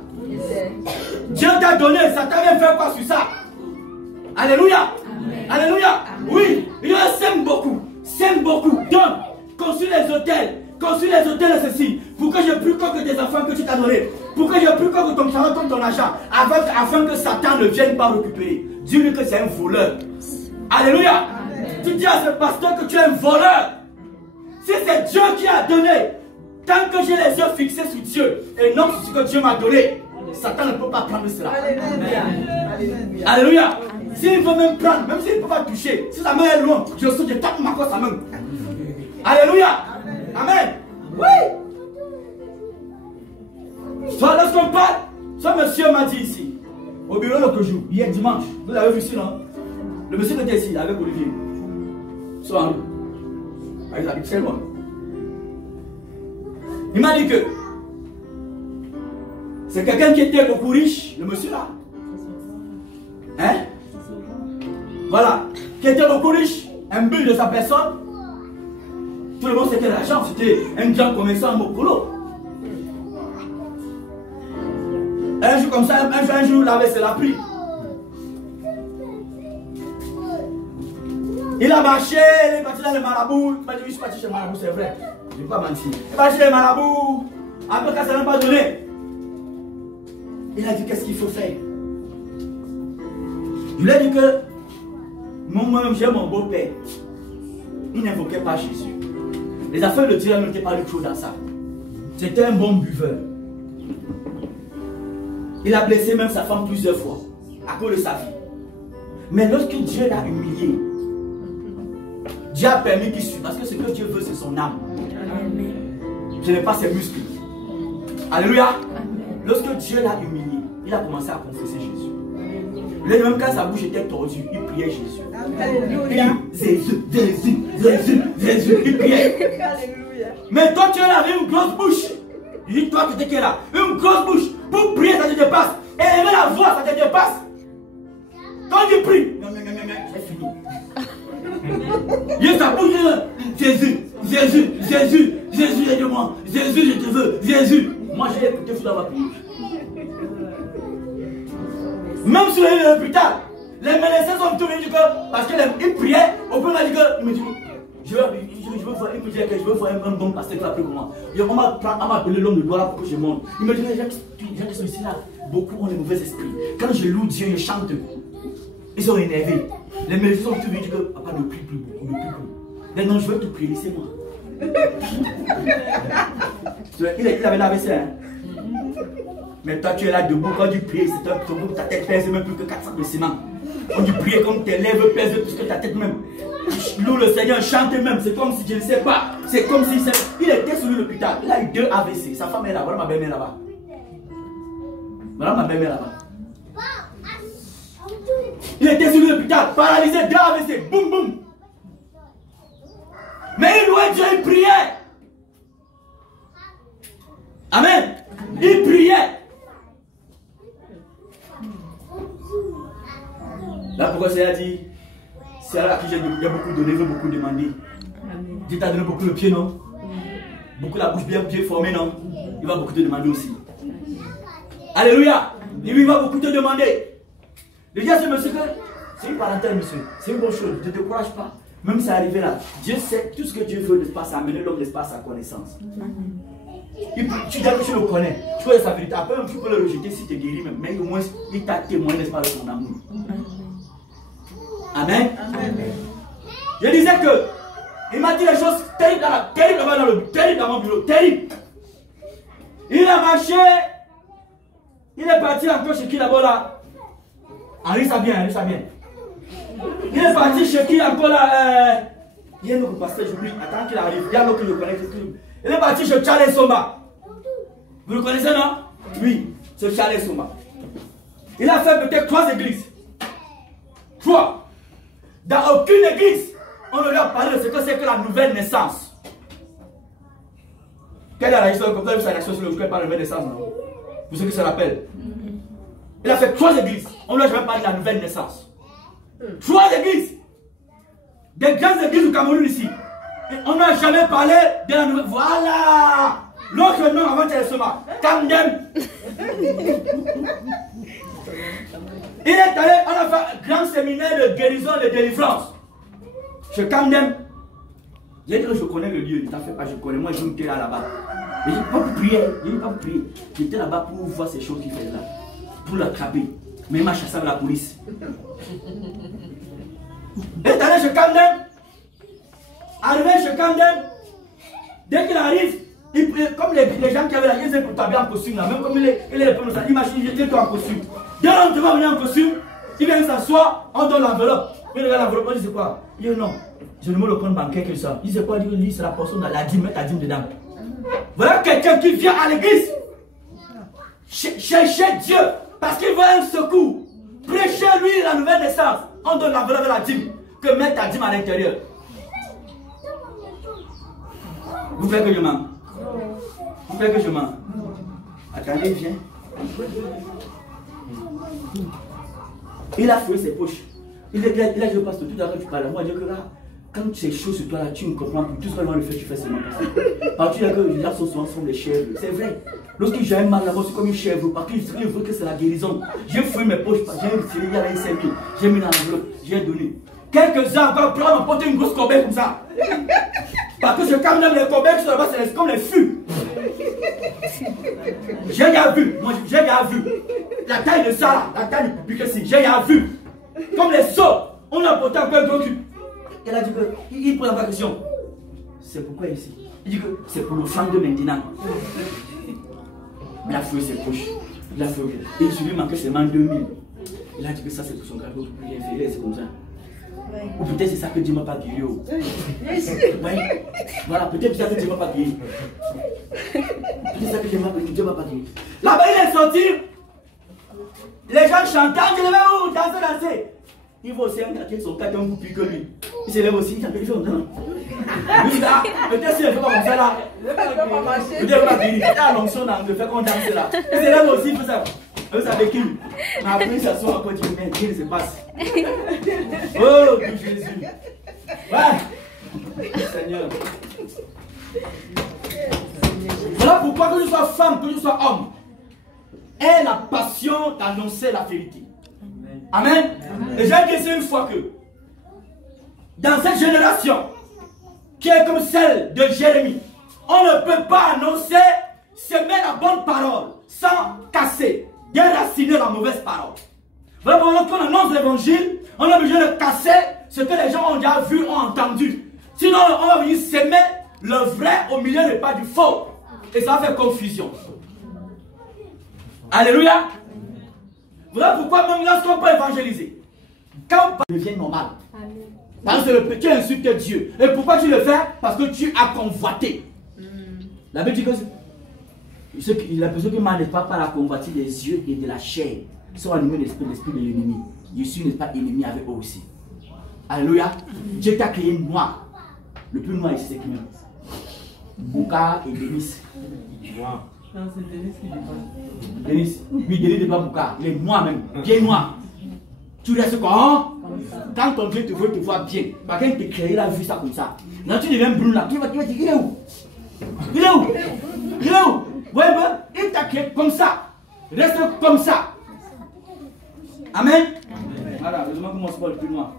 Dieu t'a donné, Satan vient faire quoi sur ça? Alléluia. Amen. Alléluia. Amen. Oui, il sème beaucoup, donne, construis les hôtels de ceci, pour que je plus que tes enfants que tu t'as donné, pour que je plus que ton salaire comme ton argent, afin que Satan ne vienne pas récupérer. Dis-lui que c'est un voleur. Alléluia. Amen. Tu dis à ce pasteur que tu es un voleur. Si c'est Dieu qui a donné, tant que j'ai les yeux fixés sur Dieu et non sur ce que Dieu m'a donné, Satan ne peut pas prendre cela. Alléluia. Alléluia. Alléluia. S'il veut même prendre, même s'il ne peut pas toucher, si sa main est loin, je tape ma croix sa main. Alléluia. Amen. Oui. Soit lorsqu'on parle, ce monsieur m'a dit ici, au bureau l'autre jour, hier dimanche, vous l'avez vu ici, non? Le monsieur était ici avec Olivier. Soit en nous. Il habite très loin. Il m'a dit que c'est quelqu'un qui était beaucoup riche, le monsieur là. Hein? Voilà, qui était beaucoup riche, un but de sa personne. Tout le monde c'était l'argent, c'était un grand commerçant Mokolo. Un jour comme ça, un jour, là, c'est la pluie. Il a marché, il est parti dans le marabout. Il m'a dit, oui, je suis parti chez le marabout, c'est vrai. Je ne vais pas mentir. Il est parti chez le marabout. Après, quand ça n'a pas donné, il a dit, qu'est-ce qu'il faut faire? Je lui ai dit que Moi-même, j'ai mon beau-père. Il n'invoquait pas Jésus. Les affaires de Dieu n'étaient pas du tout dans ça. C'était un bon buveur. Il a blessé même sa femme plusieurs fois à cause de sa vie. Mais lorsque Dieu l'a humilié, Dieu a permis qu'il suive. Parce que ce que Dieu veut, c'est son âme. Ce n'est pas ses muscles. Alléluia. Lorsque Dieu l'a humilié, il a commencé à confesser Jésus. Même quand sa bouche était tordue, il priait Jésus. Alléluia. Jésus, Jésus, Jésus, Jésus. Il priait. Alléluia. Mais toi, tu as une grosse bouche. Il dit, toi qui es là, une grosse bouche. Pour prier, ça te dépasse. Et aimer la voix, ça te dépasse. Quand tu pries, j'ai fini. Il y a sa bouche, Jésus, Jésus, Jésus, Jésus, aide-moi. Jésus, je te veux. Jésus. Moi, j'ai écouté tout dans ma prière. Même sur l'hôpital, les médecins sont tous venus parce qu'ils priaient, au point où il me dit, je veux voir, il me dit que je veux voir un bon pasteur qui va prier pour moi. On m'a appelé l'homme de gloire pour que je monte. Il me dit, les gens qui sont ici là, beaucoup ont des mauvais esprits. Quand je loue Dieu, je chante, ils sont énervés. Les médecins sont tous venus dire, papa ne prie plus beaucoup, ne prie plus. Non, je veux te prier, laissez-moi. Il avait l'AVC, hein. Mais toi tu es là debout, quand tu pries, c'est un peu ta tête pèse même plus que 400 de ciment. Quand tu pries, comme tes lèvres pèsent plus que ta tête même. Loue le Seigneur, chante même, c'est comme si je ne sais pas. C'est comme si il était sur l'hôpital, il a eu 2 AVC. Sa femme est là, voilà ma belle-mère là-bas. Voilà ma belle-mère là-bas. Il était sur l'hôpital, paralysé, 2 AVC, boum boum. Mais il louait Dieu, il priait. Amen. Il priait. Là pourquoi c'est a dit, c'est là que j'ai beaucoup donné, veut beaucoup demander. Dieu t'a donné beaucoup le pied, non? Beaucoup la bouche bien formée, non? Il va beaucoup te demander aussi. Alléluia. Il va beaucoup te demander. Le gars, c'est monsieur, c'est une parenthèse, monsieur. C'est une bonne chose, ne te décourage pas. Même si c'est arrivé là, Dieu sait tout ce que Dieu veut, n'est-ce pas, c'est amener l'homme, n'est-ce pas, sa connaissance. Tu dis que tu le connais, tu connais sa vérité. Après, tu peux le rejeter si tu es guéri, mais au moins, il t'a témoigné, n'est-ce pas, de son amour. Amen. Amen. Je disais que, il m'a dit les choses terribles dans mon bureau, terrible. Il a marché, il est parti encore chez qui d'abord là? Henri Sabien. Il est parti chez qui encore là? Il y a un autre pasteur, j'oublie, attends qu'il arrive, il y a un autre que je connais. Il est parti chez Charles Somba. Vous le connaissez, non? Oui, c'est Charles Somba. Il a fait peut-être 3 églises. 3. Dans aucune église, on ne lui a parlé de ce que c'est que la nouvelle naissance. Quelle est la réaction comme ça, sa réaction sur le par la nouvelle naissance, non? Pour ceux qui se rappellent. Il a fait 3 églises. On ne lui a jamais parlé de la nouvelle naissance. 3 églises. Des grandes églises du Cameroun ici. Et on n'a jamais parlé de la nouvelle. Voilà. L'autre nom avant Charles Somba. Camden. Il est allé, on a fait un grand séminaire de guérison et de délivrance. Chez Camden. J'ai dit que je connais le lieu. T'en fais pas, je connais. Moi, je me là-bas. Et j'ai pas prié. J'étais là-bas pour voir ces choses qu'il fait là. Pour l'attraper. Mais il m'a chassé avec la police. Il est allé chez Camden. Arrivé chez Camden. Dès qu'il arrive, comme les gens qui avaient la guise pour t'habiller en costume là, même comme il est le ça, imagine, j'étais toi en costume. Dès que tu vas venir en costume, il vient s'asseoir, on donne l'enveloppe. Il regarde l'enveloppe, on dit c'est quoi? Il dit non, je ne me le compte bancaire que ça. Il dit c'est quoi? Il dit lui, c'est la portion de la dîme, mets ta dîme dedans. Voilà quelqu'un qui vient à l'église chercher Dieu parce qu'il veut un secours. Prêchez lui la nouvelle naissance. On donne l'enveloppe de la dîme, que mets ta dîme à l'intérieur. Vous voulez que je mente? Vous voulez que je mente? Attendez, viens. Il a fouillé ses poches. Il a dit au pasteur, tout à l'heure tu parles. Moi, je dis que là, quand c'est chaud sur toi, là, tu ne comprends plus. Tout ce que l'on le fait, tu fais seulement ça. Parce que les gens sont des chèvres. C'est vrai. Lorsque j'ai un mal là-bas, c'est comme une chèvre. Parce qu'il veut que c'est la guérison. J'ai fouillé mes poches, j'ai retiré, il y avait 5 000. J'ai mis dans l'enveloppe, j'ai donné. Quelques-uns encore prennent m'apporter une grosse corbeille comme ça. Parce que quand même les corbeilles qui sont là-bas, c'est comme les fûts. J'ai déjà vu, moi j'ai déjà vu. La taille de ça, la taille du public ici, j'ai déjà vu. Comme les seaux. On a porté encore un cul. Elle a dit que, il pose la question. C'est pourquoi ici? Il dit que c'est pour l'offrande de maintenant. Il a fait ses poches. Il a fait. Et il lui manquait seulement 2000. Il a dit que ça c'est pour son cadeau. Il est inférieur, c'est comme ça. Ouais. Ou peut-être c'est ça que Dieu m'a pas guéri. Ouais. Voilà, peut-être c'est ça que Dieu m'a pas guéri. Peut-être c'est ça que Dieu m'a pas guéri. Là-bas, il est sorti. Les gens chantent, il est là où danser. Il va aussi attaquer son cas d'un coup plus que lui. Il s'élève aussi, il s'appelle Jean. Lui là, peut-être si elle fait pas comme ça là. Peut-être il va pas guérir. Il y a l'onction dans le fait qu'on danse là. Il s'élève aussi, il fait ça. Vous savez qui? Mais après, il s'assoit encore, il dit, mais Dieu se passe. Oh, Jésus. Ouais. Seigneur. Voilà pourquoi que je sois femme, que je sois homme, aie la passion d'annoncer la vérité. Amen. Et j'ai dit une fois que dans cette génération qui est comme celle de Jérémie, on ne peut pas annoncer, semer la bonne parole sans casser, déraciner la mauvaise parole. Voilà pourquoi quand on annonce l'évangile, on a besoin de casser ce que les gens ont déjà vu, ont entendu. Sinon, on va venir semer le vrai au milieu de pas du faux. Et ça va faire confusion. Alléluia. Voilà pourquoi même lorsqu'on peut évangéliser, quand on devient normal, parce que le petit insulte Dieu. Et pourquoi tu le fais? Parce que tu as convoité. La Bible dit que la personne qui m'a n'est pas par la convoitise des yeux et de la chair sont animés de l'esprit de l'ennemi. Je suis n'est pas ennemi avec eux aussi. Alléluia. Dieu t'a créé noir. Le plus noir ici c'est qui même? Bouka et Denis. Non, c'est Denis qui dit pas. Denis, oui, Denis n'est pas Bouka, il est noir même, bien noir. Tu restes comment? Quand ton Dieu te veut te voir bien, par contre, il te crée, il a vu ça comme ça. Là, tu deviens brun là, tu vas dire, il est où? Il est où? Il est où? Ouais, il t'a créé comme ça. Reste comme ça. Amen. Voilà, heureusement que mon sport est plus noir.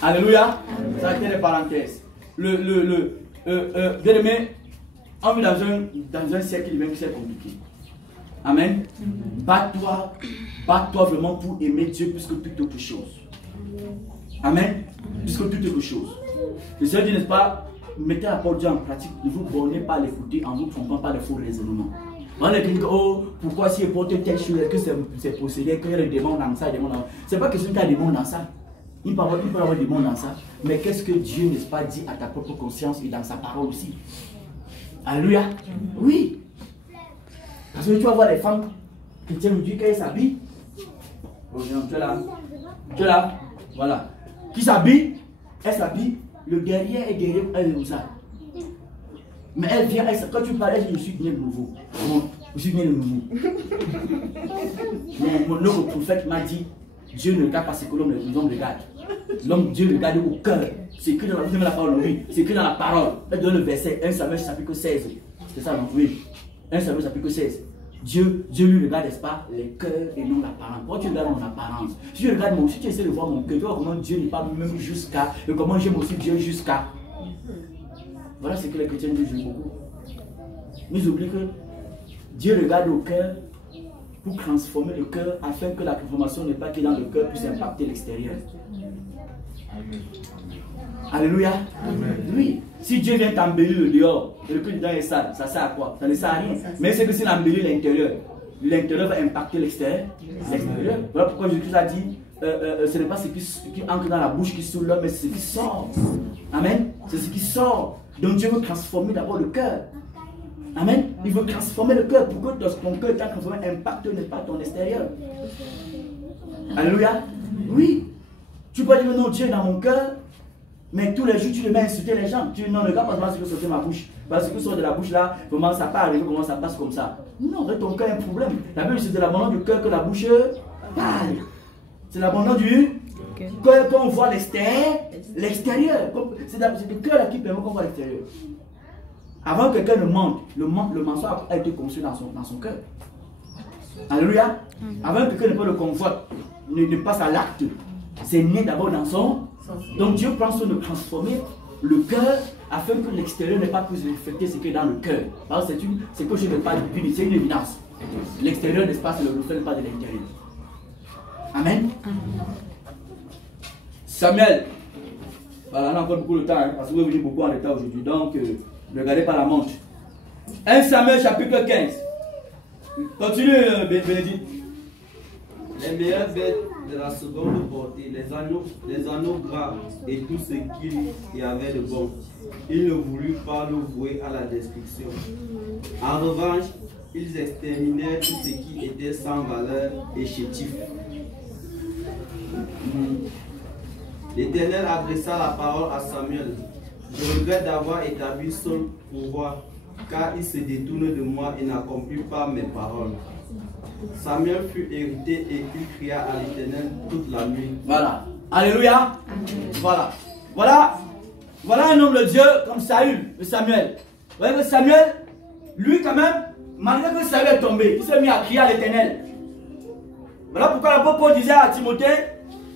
Alléluia. Ça a été des parenthèses. Bien aimé, on vit dans un siècle qui est compliqué. Amen. Bats-toi vraiment pour aimer Dieu plus que toute autre chose. Amen. Plus que toute autre chose. Le Seigneur dit, n'est-ce pas, mettez la parole de Dieu en pratique, ne vous bornez pas à l'écouter en vous trompant pas de faux raisonnements. On est dit, oh, pourquoi si il porte telle chose, est-ce que c'est possédé, qu'il y a des démons dans ça, des démons dans ça. C'est pas question qu'il y a des démons dans ça. Il peut avoir des démons dans ça. Mais qu'est-ce que Dieu, n'est-ce pas, dit à ta propre conscience et dans sa parole aussi? Alléluia. Oui. Parce que tu vas voir les femmes chrétiennes nous disent qu'elles s'habillent. Oh non, tu es là. Tu es là. Voilà. Qui s'habille? Elle s'habille. Le derrière est derrière elle est comme ça. Mais elle vient, quand tu parles, elle dit, je suis né de nouveau. Bon, je suis né de nouveau. Mais mon autre prophète m'a dit, Dieu ne regarde pas ce que l'homme regarde. L'homme, Dieu regarde au cœur. C'est écrit dans la parole, oui. C'est écrit dans la parole. Elle donne le verset 1 Samuel chapitre 16. C'est ça, donc oui. 1 Samuel chapitre 16. Dieu lui regarde, n'est-ce pas, les cœurs et non l'apparence. Pourquoi tu regardes mon apparence? Si tu regardes si tu essaies de voir mon cœur, tu vois comment Dieu n'est pas lui-même jusqu'à, et comment j'aime aussi Dieu jusqu'à. Voilà ce que les chrétiens disent beaucoup. Ils oublient que Dieu regarde au cœur pour transformer le cœur afin que la transformation n'est pas que dans le cœur puisse impacter l'extérieur. Alléluia. Oui. Si Dieu vient t'embellir le dehors et le cœur dedans est sale, ça sert à quoi? Ça ne sert à rien. Mais c'est que s'il embellit l'intérieur va impacter l'extérieur. Voilà pourquoi Jésus a dit ce n'est pas ce qui entre dans la bouche qui saoule l'homme, mais c'est ce qui sort. Amen. C'est ce qui sort. Donc Dieu veut transformer d'abord le cœur. Amen. Il veut transformer le cœur pour que ton cœur étant transformé impacte n'est pas ton extérieur. Alléluia. Oui. Tu peux dire non, Dieu est dans mon cœur, mais tous les jours tu le mets à insulter les gens. Tu dis non, ne regarde pas ce que sort de ma bouche. Parce que sort de la bouche là, comment ça peut arriver, comment ça passe comme ça. Non, ton cœur a un problème. La Bible c'est de l'abandon du cœur que la bouche parle. C'est l'abandon du cœur qu'on voit l'extérieur. C'est le cœur là qui permet qu'on voit l'extérieur. Avant que quelqu'un ne mente, le mensonge a été construit dans son cœur. Alléluia. Avant que quelqu'un ne le convoite, ne passe à l'acte. C'est né d'abord dans son. Donc Dieu prend soin de transformer le cœur afin que l'extérieur n'ait pas plus reflété ce qui est dans le cœur. C'est que je ne parle depuis, c'est une évidence. L'extérieur, n'est-ce pas, c'est le reflet, pas de l'intérieur. Amen. Samuel. Voilà, on a encore beaucoup de temps, hein, parce que vous venez beaucoup en retard aujourd'hui. Donc, ne regardez pas la montre. 1 Samuel chapitre 15. Continue, Bénédicte. Les meilleures bêtes de la seconde portée, les anneaux gras et tout ce qu'il y avait de bon, ils ne voulurent pas le vouer à la destruction. En revanche, ils exterminèrent tout ce qui était sans valeur et chétif. L'Éternel adressa la parole à Samuel. Je regrette d'avoir établi Saul pour voir, car il se détourne de moi et n'accomplit pas mes paroles. Samuel fut irrité et il cria à l'Éternel toute la nuit. Voilà. Alléluia. Voilà. Voilà un homme de Dieu comme Saül, Samuel. Vous voyez que Samuel, lui quand même, malgré que Saül est tombé, il s'est mis à crier à l'Éternel. Voilà pourquoi l'apôtre Paul disait à Timothée,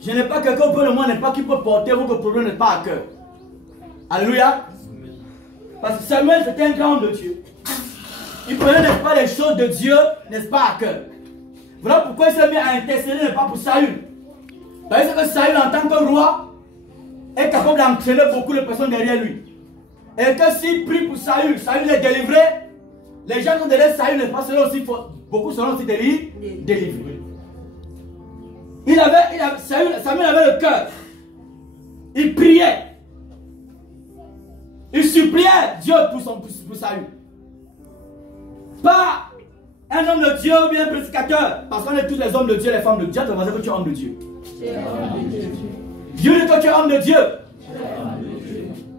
je n'ai pas quelqu'un auprès de moi, n'est pas qui peut porter votre problème, n'est pas à cœur. Alléluia. Parce que Samuel c'était un grand homme de Dieu. Il prenait, n'est-ce pas, les choses de Dieu, n'est-ce pas, à cœur. Voilà pourquoi il s'est mis à intercéder, n'est pas pour Saül. Parce que Saül, en tant que roi, est capable d'entraîner beaucoup de personnes derrière lui. Et que s'il prie pour Saül, Saül est délivré, les gens qui sont derrière Saül, n'est pas, beaucoup seront aussi délivrés. Samuel avait le cœur. Il priait. Il suppliait Dieu pour Saül. Pas un homme de Dieu ou bien un prédicateur. Parce qu'on est tous les hommes de Dieu, les femmes de Dieu. Tu vas dire que tu es homme de Dieu. Dieu dit que tu es homme de Dieu.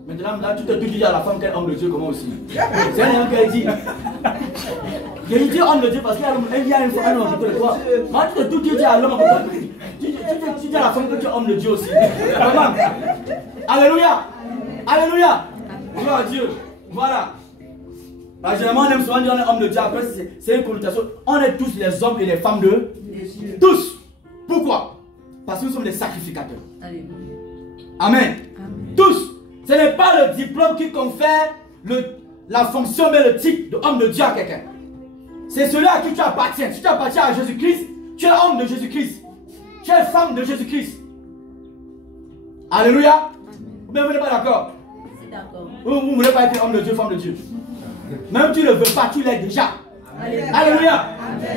Maintenant, là, tu te dis à la femme qu'elle est homme de Dieu, comment aussi? C'est un homme qu'elle dit. Je dis homme de Dieu parce qu'il y a une fois un homme de toi. Moi, tu te dis à l'homme. Tu dis à la femme que tu es homme de Dieu aussi. Vraiment. Alléluia. Alléluia. Gloire à Dieu. Voilà. Bah, généralement, on aime souvent dire on est homme de Dieu. Après, c'est une connotation. On est tous les hommes et les femmes de Dieu. Tous. Pourquoi? Parce que nous sommes des sacrificateurs. Amen. Amen. Tous. Ce n'est pas le diplôme qui confère la fonction, mais le titre d'homme de Dieu à quelqu'un. C'est celui à qui tu appartiens. Si tu appartiens à Jésus-Christ, tu es homme de Jésus-Christ. Tu es femme de Jésus-Christ. Alléluia. Ou bien vous n'êtes pas d'accord? Vous ne voulez pas être homme de Dieu, femme de Dieu. Même tu ne le veux pas, tu l'es déjà. Alléluia.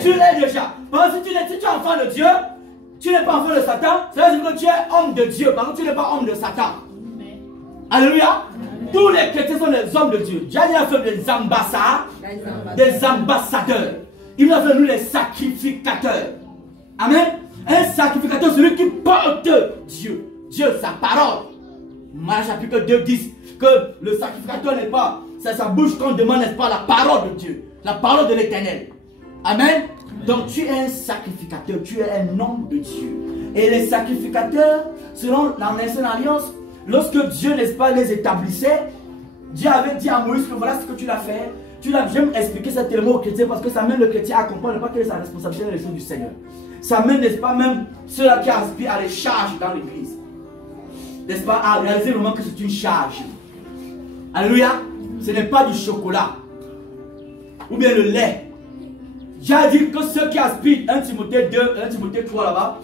Tu l'es déjà. Parce que si tu es enfant de Dieu, tu n'es pas enfant de Satan, ça veut dire que tu es homme de Dieu. Parce que tu n'es pas homme de Satan. Alléluia. Tous les chrétiens sont des hommes de Dieu. Dieu a fait des ambassadeurs. Des ambassadeurs. Il a fait de nous les sacrificateurs. Amen. Un sacrificateur, celui qui porte Dieu. Dieu, sa parole. Marc chapitre 2 dit que le sacrificateur n'est pas, c'est sa bouche qu'on demande, n'est-ce pas, la parole de Dieu, la parole de l'Éternel. Amen. Donc tu es un sacrificateur, tu es un homme de Dieu. Et les sacrificateurs, selon l'ancienne alliance, lorsque Dieu, n'est-ce pas, les établissait, Dieu avait dit à Moïse que voilà ce que tu l'as fait. J'aime expliquer ça tellement aux chrétiens parce que ça mène le chrétien à comprendre pas quelle est sa responsabilité dans les choses du Seigneur. Ça mène, n'est-ce pas, même ceux-là qui aspirent à les charges dans l'église. N'est-ce pas, à réaliser vraiment que c'est une charge. Alléluia. Ce n'est pas du chocolat. Ou bien le lait. Dieu a dit que ceux qui aspirent, 1 Timothée 2, 1 Timothée 3 là-bas,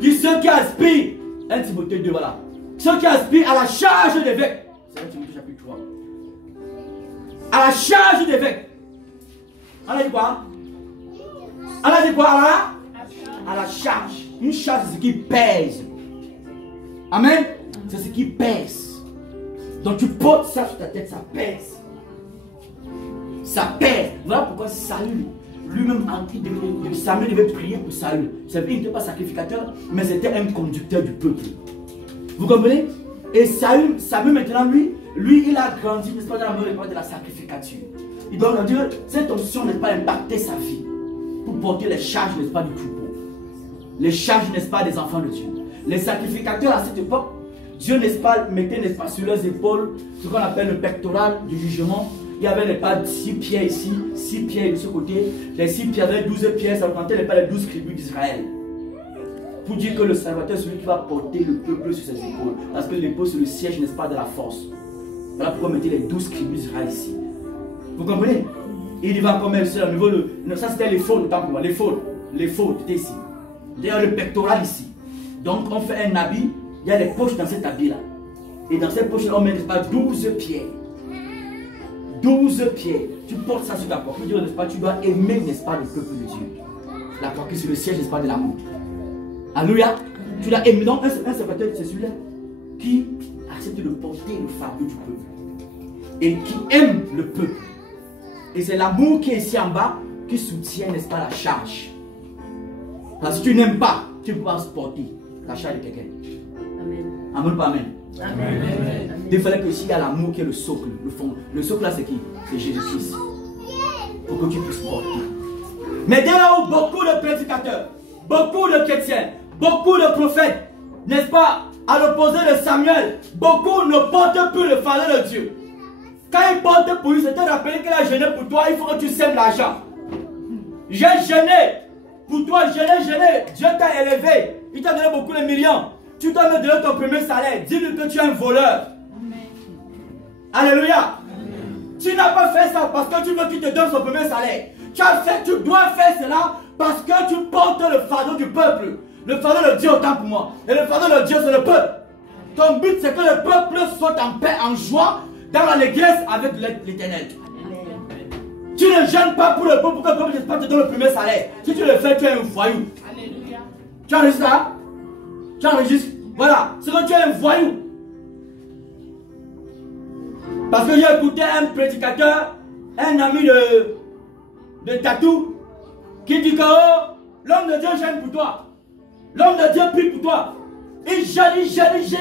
dit ceux qui aspirent, 1 Timothée 2, voilà. Ceux qui aspirent à la charge d'évêque. C'est 1 Timothée chapitre 3. À la charge d'évêque. On a dit quoi? On a dit quoi? À la charge. Une charge, c'est ce qui pèse. Amen. C'est ce qui pèse. Donc tu portes ça sur ta tête, ça pèse. Ça pèse. Voilà pourquoi Saül, lui-même, Samuel devait prier pour Saül. Il n'était pas sacrificateur, mais c'était un conducteur du peuple. Vous comprenez? Et Samuel maintenant, lui, il a grandi, n'est-ce pas, dans la mode de la sacrificature. Il doit dire, cette option n'est pas impacter sa vie pour porter les charges, n'est-ce pas, du troupeau. Les charges, n'est-ce pas, des enfants de Dieu. Les sacrificateurs à cette époque, Dieu, n'est-ce pas, mettait, n'est-ce pas, sur leurs épaules ce qu'on appelle le pectoral du jugement. Il y avait, n'est-ce pas, 6 pierres ici, 6 pierres de ce côté. Les 6 pierres avaient 12 pierres, ça représentait, n'est-ce pas, les 12 tribus d'Israël. Pour dire que le Salvateur est celui qui va porter le peuple sur ses épaules. Parce que l'épaule, c'est le siège, n'est-ce pas, de la force. Voilà pourquoi on mettait les 12 tribus d'Israël ici. Vous comprenez? Il y va comme elle au niveau de... Ça c'était les fautes, autant pour moi. Les fautes, c'était ici. D'ailleurs le pectoral ici. Donc on fait un habit, il y a les poches dans cet habit là. Et dans cette poche on met, n'est-ce pas, 12 pierres. 12 pierres. Tu portes ça sur ta poitrine, n'est-ce pas, tu dois aimer, n'est-ce pas, le peuple de Dieu. La poitrine sur le siège, n'est-ce pas, de l'amour. Alléluia. Tu l'as aimé. Donc un serviteur, c'est celui-là qui accepte de porter le fardeau du peuple. Et qui aime le peuple. Et c'est l'amour qui est ici en bas qui soutient, n'est-ce pas, la charge. Parce que si tu n'aimes pas, tu ne peux pas supporter la charge de quelqu'un. Amen. Amen, pas amen. Amen. Il fallait que s'il y a l'amour qui est le socle, le fond. Le socle là c'est qui? C'est Jésus-Christ. Pour que tu puisses porter. Mais dès là où beaucoup de prédicateurs, beaucoup de chrétiens, beaucoup de prophètes, n'est-ce pas, à l'opposé de Samuel, beaucoup ne portent plus le fardeau de Dieu. Quand il porte pour lui, c'est te rappeler qu'il a jeûné pour toi, il faut que tu sèmes l'argent. J'ai jeûné pour toi, jeûné. Dieu t'a élevé, il t'a donné beaucoup de millions. Tu dois me donner ton premier salaire. Dis-lui que tu es un voleur. Amen. Alléluia. Amen. Tu n'as pas fait ça parce que tu veux qu'il te donne son premier salaire. Tu dois faire cela parce que tu portes le fardeau du peuple. Le fardeau de Dieu autant pour moi. Et le fardeau de Dieu c'est le peuple. Ton but c'est que le peuple soit en paix, en joie dans l'église avec l'Éternel. Tu ne jeûnes pas pour le peuple, pour que le peuple te donne le premier salaire. Si tu le fais, tu es un voyou. Alléluia. Tu enregistres ça? Tu enregistres? Voilà, c'est que tu es un voyou. Parce que j'ai écouté un prédicateur, un ami de Tatou, qui dit que oh, l'homme de Dieu gêne pour toi. L'homme de Dieu prie pour toi. Il gêne,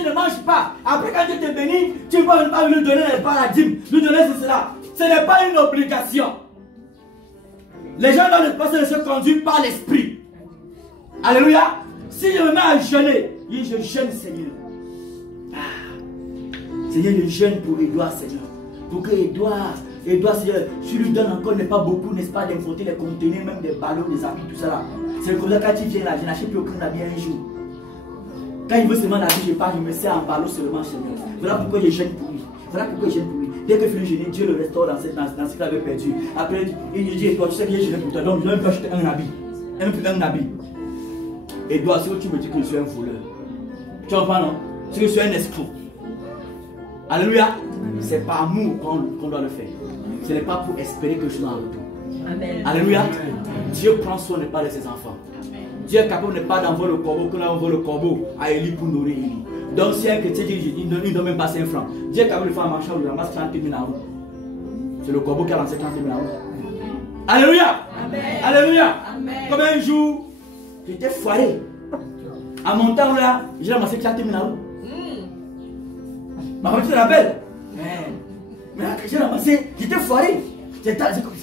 ne mange pas. Après quand Dieu te bénit, tu ne vas pas lui donner pas la dîme, lui donner cela. Ce n'est pas une obligation. Les gens doivent se conduire par l'esprit. Alléluia. Si je me mets à jeûner, je jeûne, Seigneur. Seigneur, je jeûne pour Edouard, Seigneur. Pour que Edouard, Seigneur, tu lui donnes encore, n'est pas beaucoup, n'est-ce pas, d'infronter les conteneurs, même des ballons, des habits, tout ça là. C'est comme ça quand il vient là, je n'achète plus aucun habit un jour. Quand il veut seulement l'habit, je pars, je me sers en ballon seulement, Seigneur. Voilà pourquoi je jeûne pour lui. Voilà pourquoi je jeûne pour lui. Dès que je finis de jeûner, Dieu le restaure dans ce qu'il avait perdu. Après, il lui dit, toi, tu sais que j'ai jeûné pour toi, donc je ne vais pas acheter un habit. Un habit. Edouard, si tu me dis que je suis un voleur, tu comprends, non? Si je suis un escroc. Alléluia. C'est par amour qu'on doit le faire. Ce n'est pas pour espérer que je suis dans le retour. Amen. Alléluia. Amen. Dieu prend soin pas de ses enfants. Amen. Dieu est capable de ne pas d'envoyer le corbeau, qu'on envoie le corbeau à Élie pour nourrir Élie. Donc si un chrétien dit il ne donne même pas 5 francs, Dieu est capable de faire un marchand où il ramasse 30 000 en route. C'est le corbeau qui a lancé 30 000 en route. Alléluia. Amen. Alléluia. Amen. Comme un jour, j'étais foiré. À mon temps là, j'ai ramassé 30 000 en route. Ma femme, tu te rappelles? Mais là, j'ai ramassé, j'étais foiré. C'est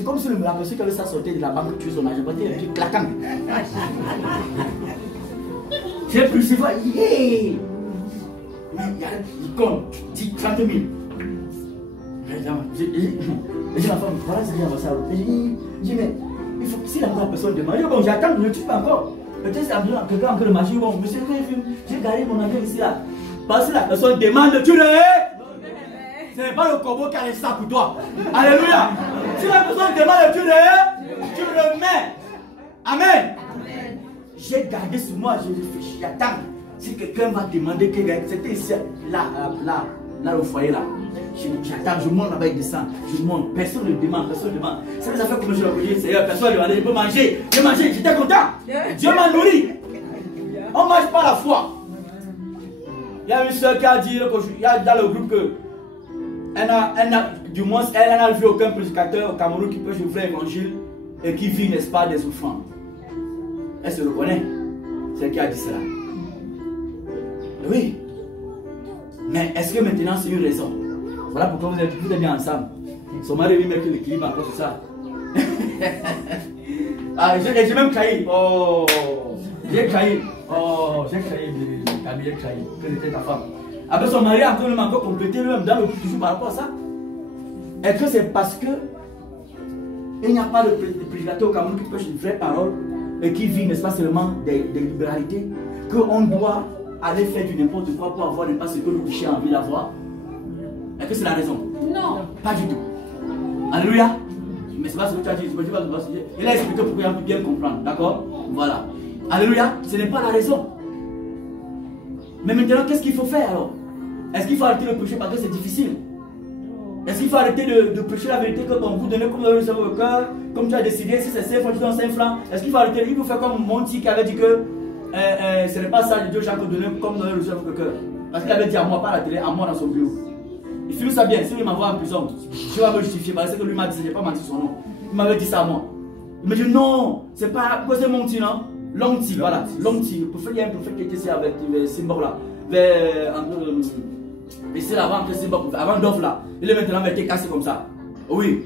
comme si la personne qui avait ça sortait de la banque tuait son argent. C'était un truc claquant. J'ai plus c'est vrai. Mais il compte, 30 000. J'ai la femme, voilà ce que j'ai ramassé. J'ai dit, mais il faut que si la personne demande, bon, j'attends, je ne tue pas encore. Peut-être que quelqu'un a encore le marché, bon, monsieur, j'ai garé mon affaire ici là. Parce que la personne demande, tu le hais. Ce n'est pas le corbeau qui a laissé ça pour toi. Alléluia. Si la personne demande, tu le hais, tu le mets. Amen. Amen. J'ai gardé sur moi, j'ai réfléchi, j'attends. Si quelqu'un va demander, c'était ici, là, au foyer là. J'attends, je monte là-bas, il descend, je monte, personne ne demande, C'est les affaires comme je l'ai dit, Seigneur, personne ne demande, je peux manger, j'ai mangé, j'étais content. Dieu m'a nourri. On ne mange pas la foi. Il y a une soeur qui a dit, il y a dans le groupe que, du moins, elle n'a vu aucun prédicateur au Cameroun qui peut ouvrir l'évangile et qui vit, n'est-ce pas, des offrandes. Elle se reconnaît, c'est elle qui a dit cela. Oui. Mais est-ce que maintenant c'est une raison? Voilà pourquoi vous êtes bien ensemble. Son mari lui met que l'équilibre encore sur ça. Ah, j'ai même trahi. Oh, j'ai trahi. Oh, j'ai trahi. Quelle était ta femme? Après son mari a encore complété lui-même dans le groupe toujours par rapport à ça. Est-ce que c'est parce que il n'y a pas de prédicateur au Cameroun qui prêche une vraie parole et qui vit, n'est-ce pas, seulement des libéralités, qu'on doit aller faire du n'importe quoi pour avoir n'importe ce que le chien a envie d'avoir? Est-ce que c'est la raison? Non. Pas du tout. Alléluia. Mais c'est pas ce que tu as dit. Il a expliqué pour qu'on puisse bien comprendre. D'accord? Voilà. Alléluia. Ce n'est pas la raison. Mais maintenant, qu'est-ce qu'il faut faire alors? Est-ce qu'il faut arrêter de prêcher parce que c'est difficile? Est-ce qu'il faut arrêter de prêcher la vérité que bon, vous donnez comme le savez au cœur, comme tu as décidé, si c'est 5 francs, tu donnes 5 francs? Est-ce qu'il faut arrêter? Il faut faire comme Monty qui avait dit que ce n'est pas ça de Dieu, Jacques, donner comme donner le savez au cœur. Parce qu'il avait dit à moi, pas à la télé, à moi dans son bureau. Il finit ça bien, s'il m'envoie en prison, je vais me justifier parce que lui m'a dit, je n'ai pas menti son nom. Il m'avait dit ça à moi. Il m'a dit non, c'est pas, c'est Monty, non? Longti, voilà, Longti. Il y a un prophète qui était ici avec Simbok là. Ici avant que Simbok, avant Dof là. Il est maintenant été cassé comme ça. Oui.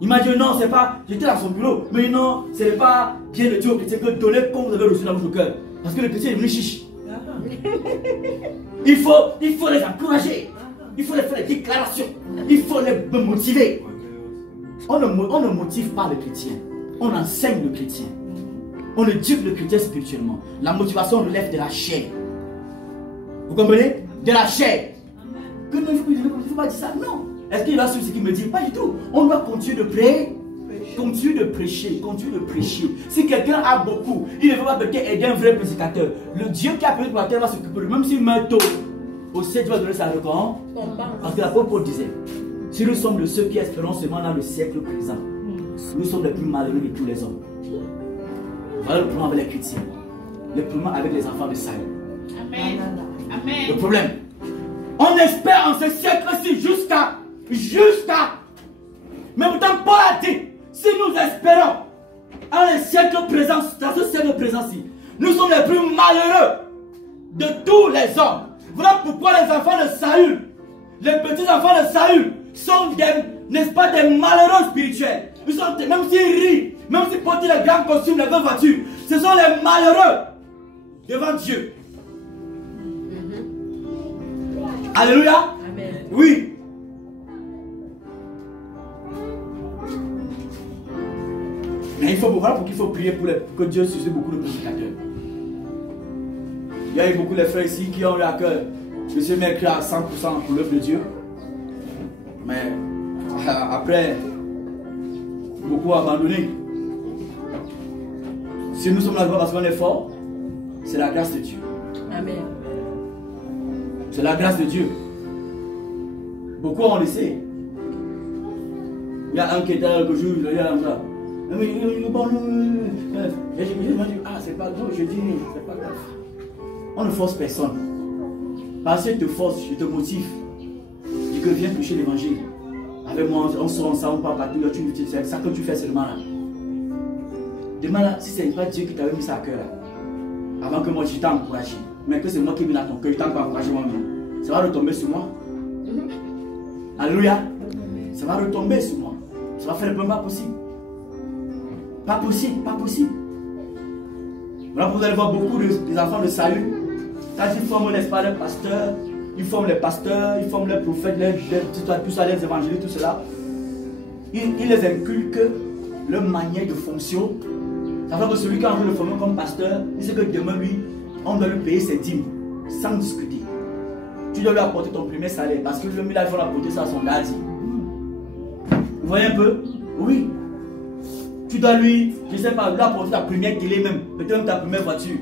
Il m'a dit non, c'est pas. J'étais dans son bureau. Mais non, ce n'est pas bien de Dieu chrétien que donner comme vous avez reçu dans votre cœur. Parce que le chrétien est venu chiche. Il faut les encourager. Il faut les faire des déclarations. Il faut les motiver. On ne motive pas le chrétien. On enseigne le chrétien. On éduque le chrétien spirituellement. La motivation relève de la chair. Vous comprenez? De la chair. Que non, il ne faut pas dire ça. Non. Est-ce qu'il va suivre ce qu'il me dit? Pas du tout. On doit continuer de prier. Continue de prêcher. Continue de prêcher. Si quelqu'un a beaucoup, il ne veut pas aider un vrai prédicateur. Le Dieu qui a payé pour la terre va s'occuper de lui. Même s'il meurt tôt, au ciel, tu vas donner sa récompense. Parce que l'apôtre Paul disait, si nous sommes de ceux qui espérons seulement dans le siècle présent, nous sommes les plus malheureux de tous les hommes. Voilà le problème avec les chrétiens. Le problème avec les enfants de Saül. Amen. Amen. Le problème. On espère en ce siècle-ci jusqu'à. Mais pourtant, Paul a dit, si nous espérons en le siècle présent, dans ce siècle présent-ci, nous sommes les plus malheureux de tous les hommes. Voilà pourquoi les enfants de Saül, les petits enfants de Saül, sont des, n'est-ce pas, des malheureux spirituels. Ils sont, même s'ils rient, même s'ils portent les grands costumes, les grandes voitures, ce sont les malheureux devant Dieu. Alléluia. Amen. Oui. Mais il faut voilà pour qu'il faut prier pour que Dieu suscite beaucoup de prédicateurs. Il y a eu beaucoup de frères ici qui ont eu à cœur de se mettre à 100% pour l'œuvre de Dieu. Mais après, beaucoup ont abandonné. Si nous sommes là parce qu'on est fort, c'est la grâce de Dieu. Amen. C'est la grâce de Dieu. Beaucoup ont laissé. Il y a un qui était là le jour, il y a un là. Mais bon, je dis, ah, c'est pas grave, je dis, c'est pas grave. On ne force personne. Parce que je te force, je te motive. Je dis que viens toucher l'évangile. Avec moi, on sort ensemble, on parle partout, c'est ça que tu fais seulement là. Demain là, si ce n'est pas Dieu qui t'avait mis ça à cœur là, avant que moi je t'ai encouragé, mais que c'est moi qui ai mis dans ton cœur, je t'ai encouragé moi-même, ça va retomber sur moi. Alléluia. Ça va retomber sur moi. Ça va faire le problème pas possible. Pas possible, pas possible. Voilà, vous allez voir beaucoup des enfants de Saül. Quand ils forment, n'est-ce pas, les pasteurs, ils forment les pasteurs, ils forment les prophètes, tout ça, les évangélistes, tout cela. Ils les inculquent leur manière de fonction. Ça fait que celui qui a envie de former comme pasteur, il sait que demain, lui, on doit lui payer ses dîmes, sans discuter. Tu dois lui apporter ton premier salaire, parce que le il va apporter ça à son daddy. Vous voyez un peu? Oui. Tu dois lui, je ne sais pas, lui apporter ta première télé même, peut-être même ta première voiture.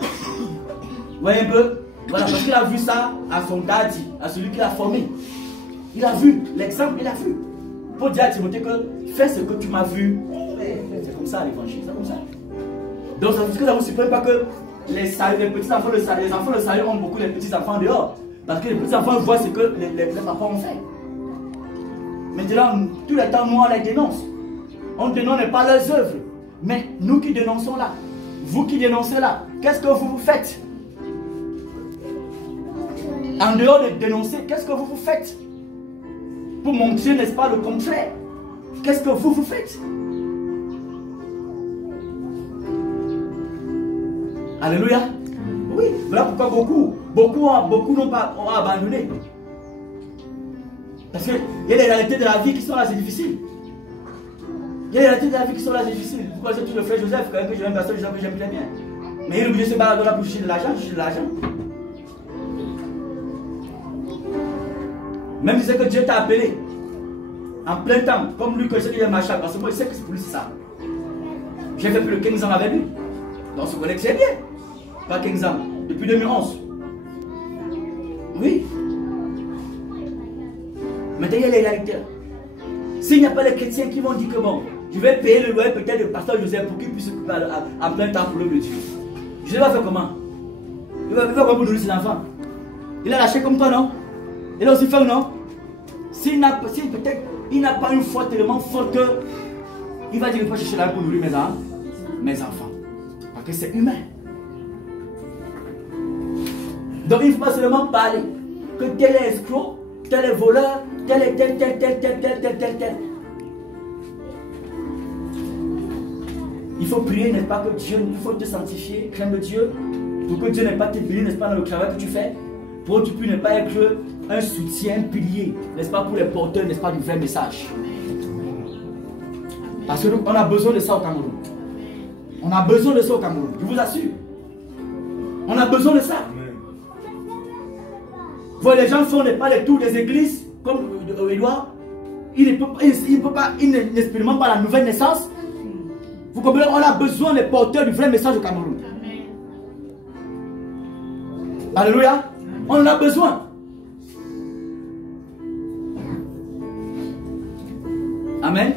Vous voyez un peu? Voilà, parce qu'il a vu ça à son daddy, à celui qui l'a formé. Il a vu l'exemple, il a vu. Pour dire à Timothée que fais ce que tu m'as vu. C'est comme ça l'évangile, c'est comme ça. Donc ça ne vous surprend pas que les petits enfants de Saül ont beaucoup de petits enfants dehors. Parce que les petits enfants voient ce que les enfants ont fait. Maintenant, tout le temps, nous on les dénonce. On ne dénonce pas leurs œuvres. Mais nous qui dénonçons là, vous qui dénoncez là, qu'est-ce que vous faites? En dehors de dénoncer, qu'est-ce que vous faites? Pour montrer, n'est-ce pas, le contraire. Qu'est-ce que vous faites? Alléluia. Oui, voilà pourquoi beaucoup ont abandonné. Parce qu'il y a des réalités de la vie qui sont là, c'est difficile. Il y a des réalités de la vie qui sont là, c'est difficile. Vous connaissez tout le frère Joseph, quand même que j'ai un personne, j'aime très bien. Mais il est obligé de se balader là pour chercher de l'argent, Même si c'est que Dieu t'a appelé. En plein temps, comme lui, que je sais qu'il est machin, parce que moi, je sais que c'est pour lui, c'est ça. J'ai fait plus de 15 ans avec lui. Donc, on se connaît très bien. Pas 15 ans, depuis 2011. Oui. Maintenant, il y a les réalités. S'il n'y a pas les chrétiens qui vont dire que bon, je vais payer le loyer peut-être le pasteur Joseph pour qu'il puisse s'occuper en plein temps pour l'œuvre de Dieu. Je vais faire comment? Il va faire comment pour nourrir ses enfants? Il a lâché comme toi, non? Il a aussi fait, non? Si peut-être il n'a pas une foi tellement forte que il va dire que je vais chercher l'argent pour nourrir mes enfants. Parce que c'est humain. Donc il ne faut pas seulement parler que tel est escroc, tel est voleur, tel est tel. Il faut prier, n'est-ce pas, que Dieu, il faut te sanctifier, craindre Dieu, pour que Dieu n'ait pas te béni, n'est-ce pas, dans le travail que tu fais, pour que tu puisses ne pas être un soutien, un pilier, n'est-ce pas, pour les porteurs, n'est-ce pas, du vrai message. Parce qu'on a besoin de ça au Cameroun. On a besoin de ça au Cameroun, je vous assure. On a besoin de ça. Vous, les gens font pas les tours des églises, comme Édouard. Il n'expérimente pas la nouvelle naissance. Vous comprenez, on a besoin des porteurs du vrai message au Cameroun. Alléluia. On en a besoin. Amen.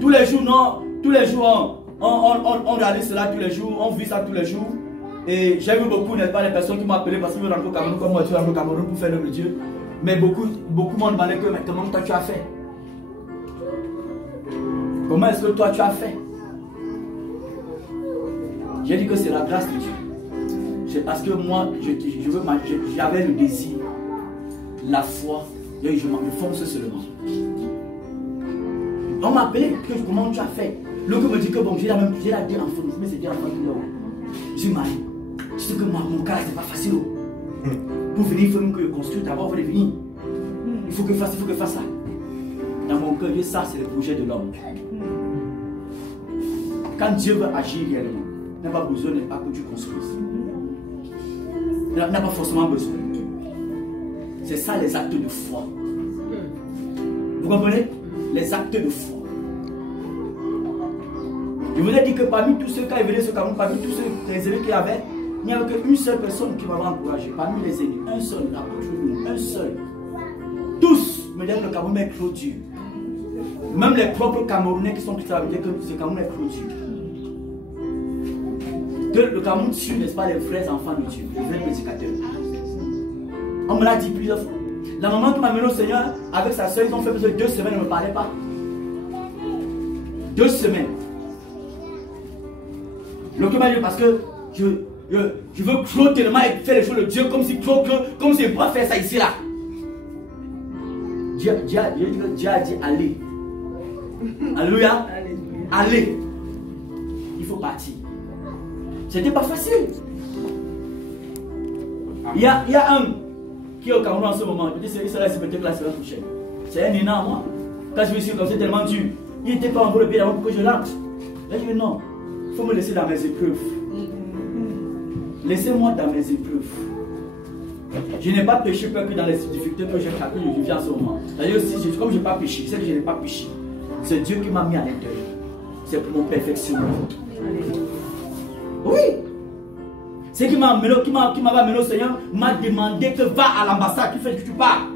Tous les jours, non. Tous les jours, on réalise cela tous les jours. On vit ça tous les jours. Et j'ai vu beaucoup, n'est-ce pas, les personnes qui m'ont appelé parce qu'ils veulent rentrer au Cameroun, comme moi, tu rentres au Cameroun pour faire l'œuvre de Dieu. Mais beaucoup m'ont demandé que maintenant, toi, tu as fait. Comment est-ce que toi, tu as fait? J'ai dit que c'est la grâce de Dieu. C'est parce que moi, j'avais le désir, la foi, et je fonce seulement. On m'a appelé, comment tu as fait? L'autre me dit que bon, j'ai la deux enfants, mais c'est deux enfants qui l'ont. Je suis marié. Je sais que mon cas, c'est pas facile. Pour venir, il faut que je construise d'abord, il faut venir. Il faut que je fasse ça. Dans mon cœur, ça, c'est le projet de l'homme. Quand Dieu veut agir réellement, il n'a pas besoin de pas que tu construises. Il n'a pas forcément besoin. C'est ça les actes de foi. Vous comprenez? Les actes de foi. Je vous ai dit que parmi tous ceux qui venaient ce Cameroun, parmi tous ceux, les élèves qu'il y avait, il n'y avait qu'une seule personne qui m'avait encouragé. Parmi les élèves, un seul, un seul. Tous me disent que le Cameroun est trop dur. Même les propres Camerounais qui sont chrétiens me disent que ce Cameroun est trop dur. Que le Cameroun tue, n'est-ce pas, les vrais enfants de Dieu, les vrais prédicateurs. On me l'a dit plusieurs fois. La maman qui m'a mené au Seigneur, avec sa soeur, ils ont fait besoin de 2 semaines, elle ne me parlait pas. 2 semaines. Donc, parce que je veux trop tellement faire les choses de Dieu comme si je ne peux pas faire ça ici là. Dieu a dit allez. Alléluia. Allez. Il faut partir. C'était pas facile. Il y a un qui est au Cameroun en ce moment. Il sera peut-être la semaine prochaine. C'est un énorme, moi. Quand je me suis comme c'est tellement dur. Il n'était pas encore le pied d'avant pour que je rentre. Là, je dis non. Il faut me laisser dans mes épreuves. Laissez-moi dans mes épreuves. Je n'ai pas péché peur que dans les difficultés que j'ai capé, je vis en ce moment. D'ailleurs, comme je n'ai pas péché, c'est que je n'ai pas péché. C'est Dieu qui m'a mis à l'intérieur. C'est pour mon perfectionnement. Oui. C'est qui m'avait amené au Seigneur, m'a demandé que va à l'ambassade, tu fais que tu pars.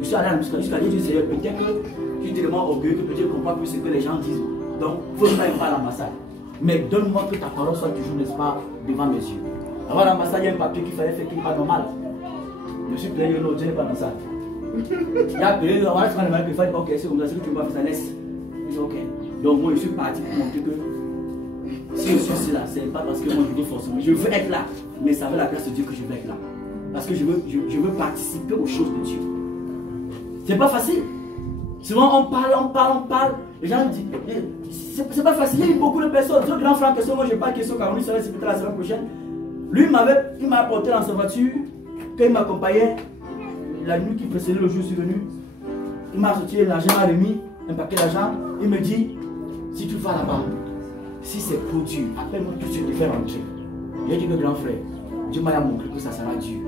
Je suis allé à l'ambassade jusqu'à dire, Seigneur, peut-être que je suis tellement orgueilleux que peut-être je ne comprends plus ce que les gens disent. Donc, il faut que je n'aille pas à l'ambassade. Mais donne-moi que ta parole soit toujours, n'est-ce pas, devant mes yeux. Avant l'ambassade, il y a un papier qu'il fallait faire qui n'est pas normal. Je me suis plaint, non, Dieu n'est pas dans ça. Il a appelé, on va prendre le mal, il faut dire, ok, c'est comme ça, c'est que tu ne peux pas faire ça, laisse. Il dit, ok. Donc, moi, je suis parti pour montrer que si je suis là, ce n'est pas parce que moi, je veux forcément. Je veux être là, mais ça veut la grâce de Dieu que je veux être là. Parce que je veux participer aux choses de Dieu. C'est pas facile. Souvent, on parle. Les gens disent, c'est pas facile. Il y a beaucoup de personnes. Ce grand frère, moi, je n'ai pas de question car on serait peut-être la semaine prochaine. Lui, il m'a apporté dans sa voiture, quand il m'accompagnait, la nuit qui précédait le jour, je suis venu. Il m'a sorti l'argent, il m'a remis un paquet d'argent. Il me dit, si tu vas là-bas, si c'est trop dur, appelle-moi tout de suite de faire rentrer. J'ai dit que grand frère, Dieu m'a montré que ça sera dur.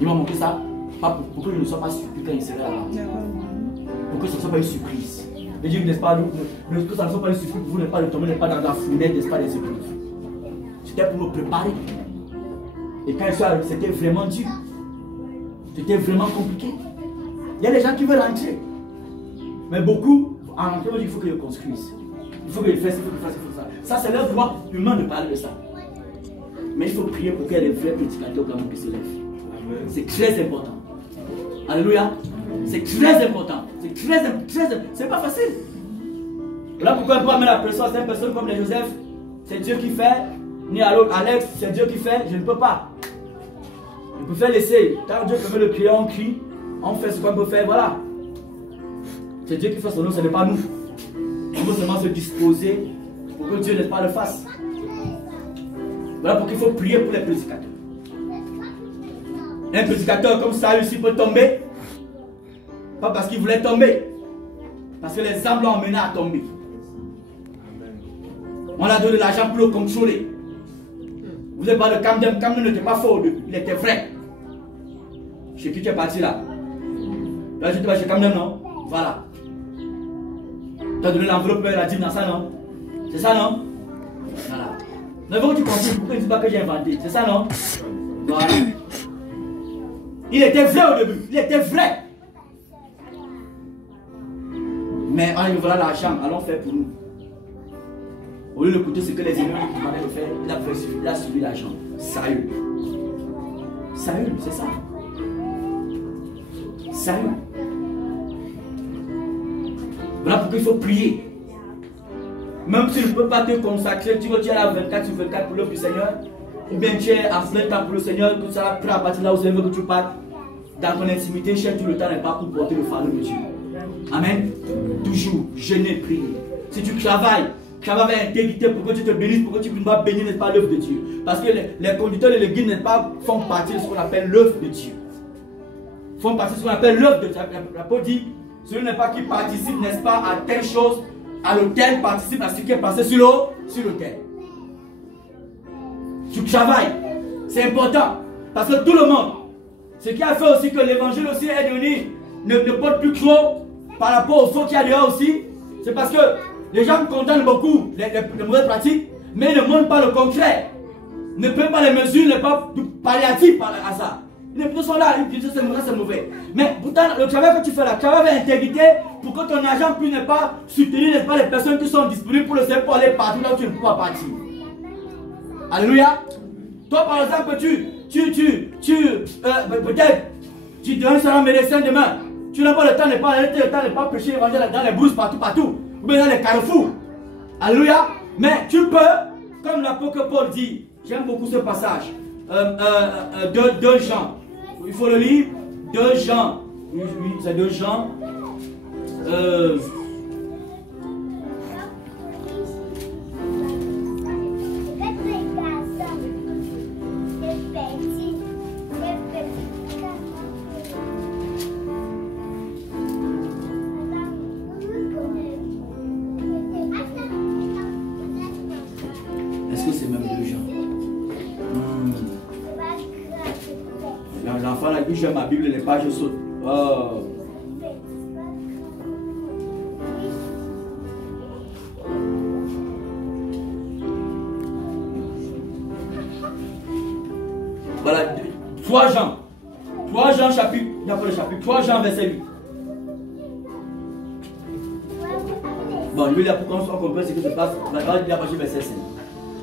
Il m'a montré ça. Pas pour que je ne sois pas surpris quand il serait là. Pour que ce ne soit pas une surprise. Et Dieu, n'est-ce pas, que ça ne soit pas une surprise, vous n'êtes pas de tomber, n'est pas dans la fournette, n'est-ce pas, des surprises. C'était pour me préparer. Et quand il soit, c'était vraiment dur. C'était vraiment compliqué. Il y a des gens qui veulent rentrer. Mais beaucoup, en rentrant, il faut qu'ils construisent. Il faut qu'ils fassent, il faut qu'ils fassent, il faut ça. Ça, c'est leur droit humain de parler de ça. Mais il faut prier pour qu'il y ait des vrais prédicateurs comme qui se lèvent. C'est très important. Alléluia. C'est très important. C'est très, c'est pas facile. Voilà pourquoi on peut amener la personne, c'est une personne comme les Joseph. C'est Dieu qui fait. Ni à l'autre, Alex, c'est Dieu qui fait. Je ne peux pas. Je préfère laisser. Quand Dieu peut le crier, on crie. On fait ce qu'on peut faire. Voilà. C'est Dieu qui fait son nom, ce n'est pas nous. On doit seulement se disposer pour que Dieu n'est pas le fasse. Voilà pourquoi il faut prier pour les prédicateurs. Un prédicateur comme ça, ici peut tomber. Pas parce qu'il voulait tomber. Parce que les âmes l'ont emmené à tomber. On a donné de l'argent pour le contrôler. Vous n'avez pas de Camden. Camden n'était pas faux au début. Il était vrai. Chez qui tu es parti là? Là, je te vas chez Camden, non? Voilà. Tu as donné l'enveloppe, la dîme dans ça, non? C'est ça, non? Voilà. Mais vous, tu comprends, pourquoi tu ne dis pas que j'ai inventé? C'est ça, non? Voilà. Il était vrai au début. Il était vrai. Mais allez, voilà l'argent. Allons faire pour nous. Au lieu de coûter ce que les ennemis nous demandaient de faire, il a suivi l'argent. Sérieux. Sérieux, c'est ça. Sérieux. Voilà pourquoi il faut prier. Même si tu ne peux pas te consacrer, tu es là 24 sur 24 pour l'œuvre du Seigneur, ou bien tu es en plein temps pour le Seigneur, que ça va prendre à partir de là où c'est que tu partes, dans ton intimité, cher, tout le temps n'est pas pour porter le fardeau de Dieu. Amen. Toujours, jeûner, prier. Si tu travailles avec intégrité pour que tu te bénisses, pour que tu puisses bénir, n'est-ce pas l'œuvre de Dieu. Parce que les conducteurs et les guides, n'est-ce pas, font partie de ce qu'on appelle l'œuvre de Dieu. Font partie de ce qu'on appelle l'œuvre de Dieu. L'apôtre dit, celui n'est pas qui participe, n'est-ce pas, à telle chose, à l'autel, participe à ce qui est passé sur l'autel. Tu travailles. C'est important. Parce que tout le monde, ce qui a fait aussi que l'évangile aussi est devenu, ne porte plus trop par rapport au faux qu'il y a dehors aussi, c'est parce que les gens condamnent beaucoup les mauvaises pratiques, mais ils ne montrent pas le concret. Ne prennent pas les mesures, ne pas du palliatif à ça. Ils sont là, ils disent c'est mauvais. Mais pourtant, le travail que tu fais là, travail avec intégrité pour que ton argent puisse ne pas soutenir, n'est pas les personnes qui sont disponibles pour le Seigneur pour aller partout là où tu ne peux pas partir. Alléluia. Toi par exemple, peut-être, tu deviens un médecin demain. Tu n'as pas le temps, n'est pas prêcher l'évangile dans les brousses partout. Ou bien dans les carrefours. Alléluia. Mais tu peux, comme l'apôtre Paul dit, j'aime beaucoup ce passage. 2 Jean. Il faut le lire. 2 Jean. Oui, c'est 2 Jean. Est-ce que c'est même 2 Jean? L'enfant là, il joue ma Bible, les pages sautent. Oh. Voilà, 3 Jean. 3 Jean chapitre, il n'y a pas le chapitre, 3 Jean verset 8. Bon, je vais dire pour qu'on comprenne ce qui se passe. La parole de la page verset 5.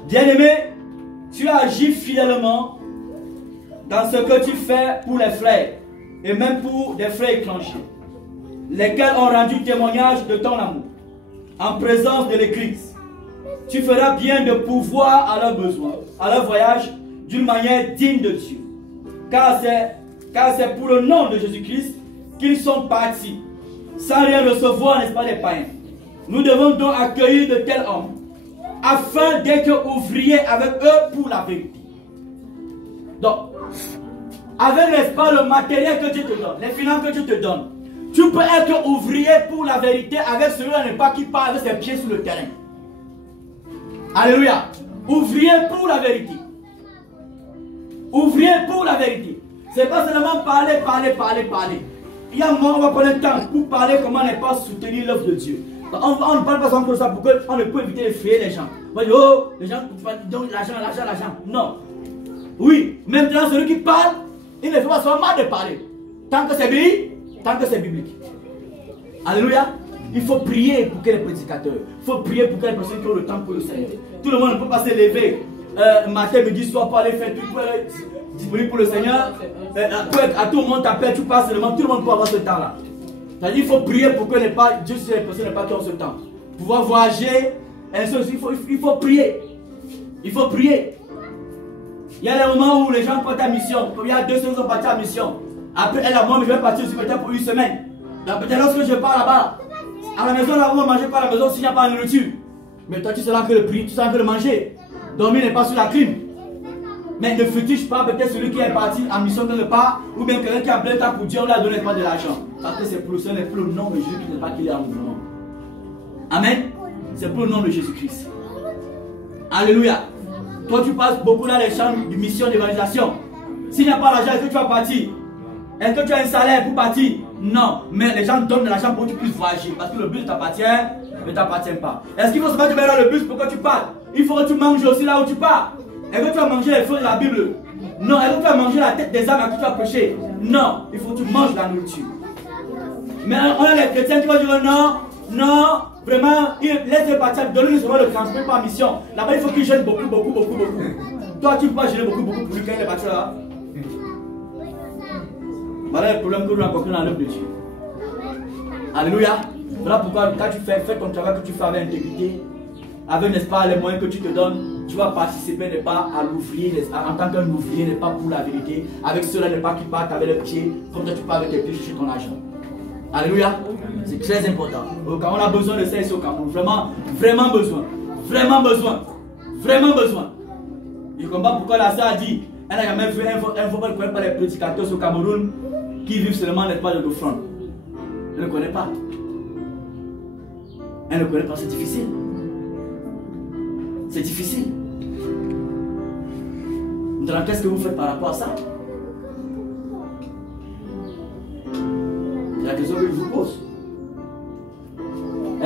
Bien-aimé, tu as agi fidèlement dans ce que tu fais pour les frères, et même pour des frères étrangers, lesquels ont rendu témoignage de ton amour, en présence de l'Église. Tu feras bien de pourvoir à leurs besoins, à leur voyage, d'une manière digne de Dieu. Car c'est pour le nom de Jésus-Christ qu'ils sont partis, sans rien recevoir, n'est-ce pas, des païens. Nous devons donc accueillir de tels hommes, afin d'être ouvriers avec eux pour la vérité. Donc, avec, n'est-ce pas, le matériel que Dieu te donne, les finances que Dieu te donne, tu peux être ouvrier pour la vérité avec celui-là, n'est pas qui parle avec ses pieds sur le terrain. Alléluia. Ouvrier pour la vérité. Ouvrier pour la vérité. C'est pas seulement parler. Il y a un moment où on va prendre le temps pour parler comment ne pas soutenir l'œuvre de Dieu. On ne parle pas encore de ça pour qu'on ne peut éviter de frayer les gens. On va dire, oh, les gens donnent l'argent. Non. Oui, maintenant celui qui parle, il ne faut pas seulement de parler. Tant que c'est biblique. Alléluia. Il faut prier pour que les prédicateurs, il faut prier pour que les personnes qui ont le temps pour le Seigneur. Tout le monde ne peut pas se lever matin, midi, soir pour aller faire tout, pour être disponible pour le Seigneur. À tout moment, t'appelles, tu passes seulement, tout le monde peut avoir ce temps-là. C'est-à-dire qu'il faut prier pour que Dieu sur les personnes n'aient pas qui ont ce temps. Pouvoir voyager, il faut prier. Il faut prier. Il y a des moments où les gens partent à mission. Comme il y a 2 semaines, ils sont partis à mission. Après, elle a moi, mais je vais partir aussi peut-être pour 1 semaine. Donc peut-être lorsque je pars là-bas, à la maison, là, on ne mange pas à la maison s'il n'y a pas de nourriture. Mais toi, tu sais là que le prix, tu sais que le manger. Dormir n'est pas sur la clim. Mais ne fais-tu pas peut-être celui qui est parti en mission quelque part, ou bien quelqu'un qui a plein de temps pour Dieu, on lui a donné pas de l'argent. Parce que c'est pour le nom de Jésus qui n'est pas qu'il est en mouvement. Amen. C'est pour le nom de Jésus-Christ. Alléluia. Toi, tu passes beaucoup dans les champs de mission d'évangélisation. S'il n'y a pas l'argent, est-ce que tu vas partir? Est-ce que tu as un salaire pour partir? Non. Mais les gens donnent de l'argent pour que tu puisses voyager. Parce que le bus t'appartient, ne t'appartient pas. Est-ce qu'il faut se mettre dans le bus pour que tu partes? Il faut que tu manges aussi là où tu pars. Est-ce que tu vas manger les feux de la Bible? Non. Est-ce que tu vas manger la tête des âmes à qui tu vas prêcher? Non. Il faut que tu manges la nourriture. Mais on a les chrétiens qui vont dire non, vraiment, laisse-les partir, donne-lui seulement le transport par mission. Là-bas, il faut qu'il gêne beaucoup. Toi, tu ne peux pas gêner beaucoup pour lui quand il est parti là. Voilà le problème que nous rencontrons dans l'œuvre de Dieu. Alléluia. Voilà pourquoi quand tu fais ton travail que tu fais avec intégrité, avec, n'est-ce pas, les moyens que tu te donnes, tu vas participer, n'est pas, à l'ouvrier, en tant qu'un ouvrier, n'est pas pour la vérité, avec ceux-là, n'est pas qui partent avec les pieds, comme toi tu pars avec tes pieds chercher ton argent. Alléluia. C'est très important. Quand on a besoin de ça ici au Cameroun, vraiment besoin. Je ne comprends pas pourquoi la sœur a dit, elle n'a jamais vu un vocal ne connaît pas les prédicateurs au Cameroun qui vivent seulement n'est pas de l'offrande. Elle ne connaît pas. C'est difficile. C'est difficile. Maintenant, qu'est-ce que vous faites par rapport à ça? C'est la question que je vous pose.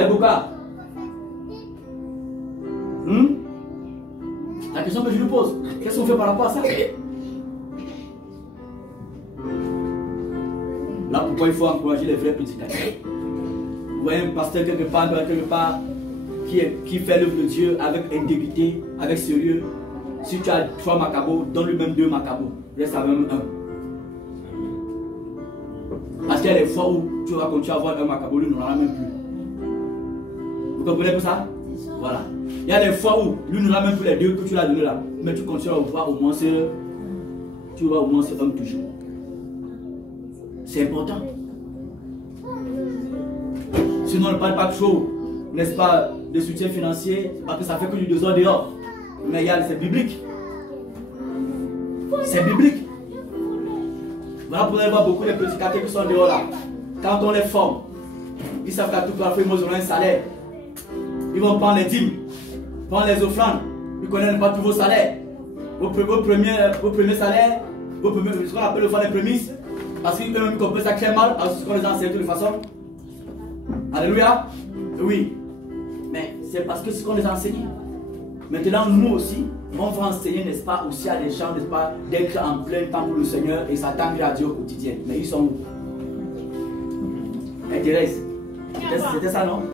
Bouka. La question que je vous pose. Qu'est-ce qu'on fait par rapport à ça? Là, pourquoi il faut encourager les vrais prédicateurs? Vous voyez un pasteur quelque part qui fait l'œuvre de Dieu avec intégrité, avec sérieux. Si tu as 3 macabos, donne-lui même 2 macabos. Reste à même 1. Parce qu'il y a des fois où tu vas continuer à avoir un macabo, lui n'en aura même plus. Vous comprenez pour ça? Voilà. Il y a des fois où lui n'aura même plus les 2 que tu l'as donné là. Mais tu continues à voir au moins ce. Tu vois au moins ce homme toujours. C'est important. Sinon on ne parle pas trop, n'est-ce pas, de soutien financier, parce que ça fait que du 2 heures dehors. Mais c'est biblique. C'est biblique. Voilà pourquoi on voit beaucoup de prédicateurs qui sont dehors là. Quand on les forme, ils savent qu'à tout parfois ils auront un salaire. Ils vont prendre les dîmes, prendre les offrandes. Ils ne connaissent pas tous vos salaires. Vos premiers salaires, ce qu'on appelle le fonds des prémices. Parce qu'ils peuvent même comprendre ça très mal, parce que ce qu'on les enseigne de toute façon. Alléluia. Oui. Mais c'est parce que c'est ce qu'on les a enseigné. Maintenant, nous aussi, on va enseigner, n'est-ce pas, aussi à des gens, n'est-ce pas, d'être en plein temps pour le Seigneur et s'attendre à Dieu au quotidien. Mais ils sont où? Et Thérèse, c'était ça, non?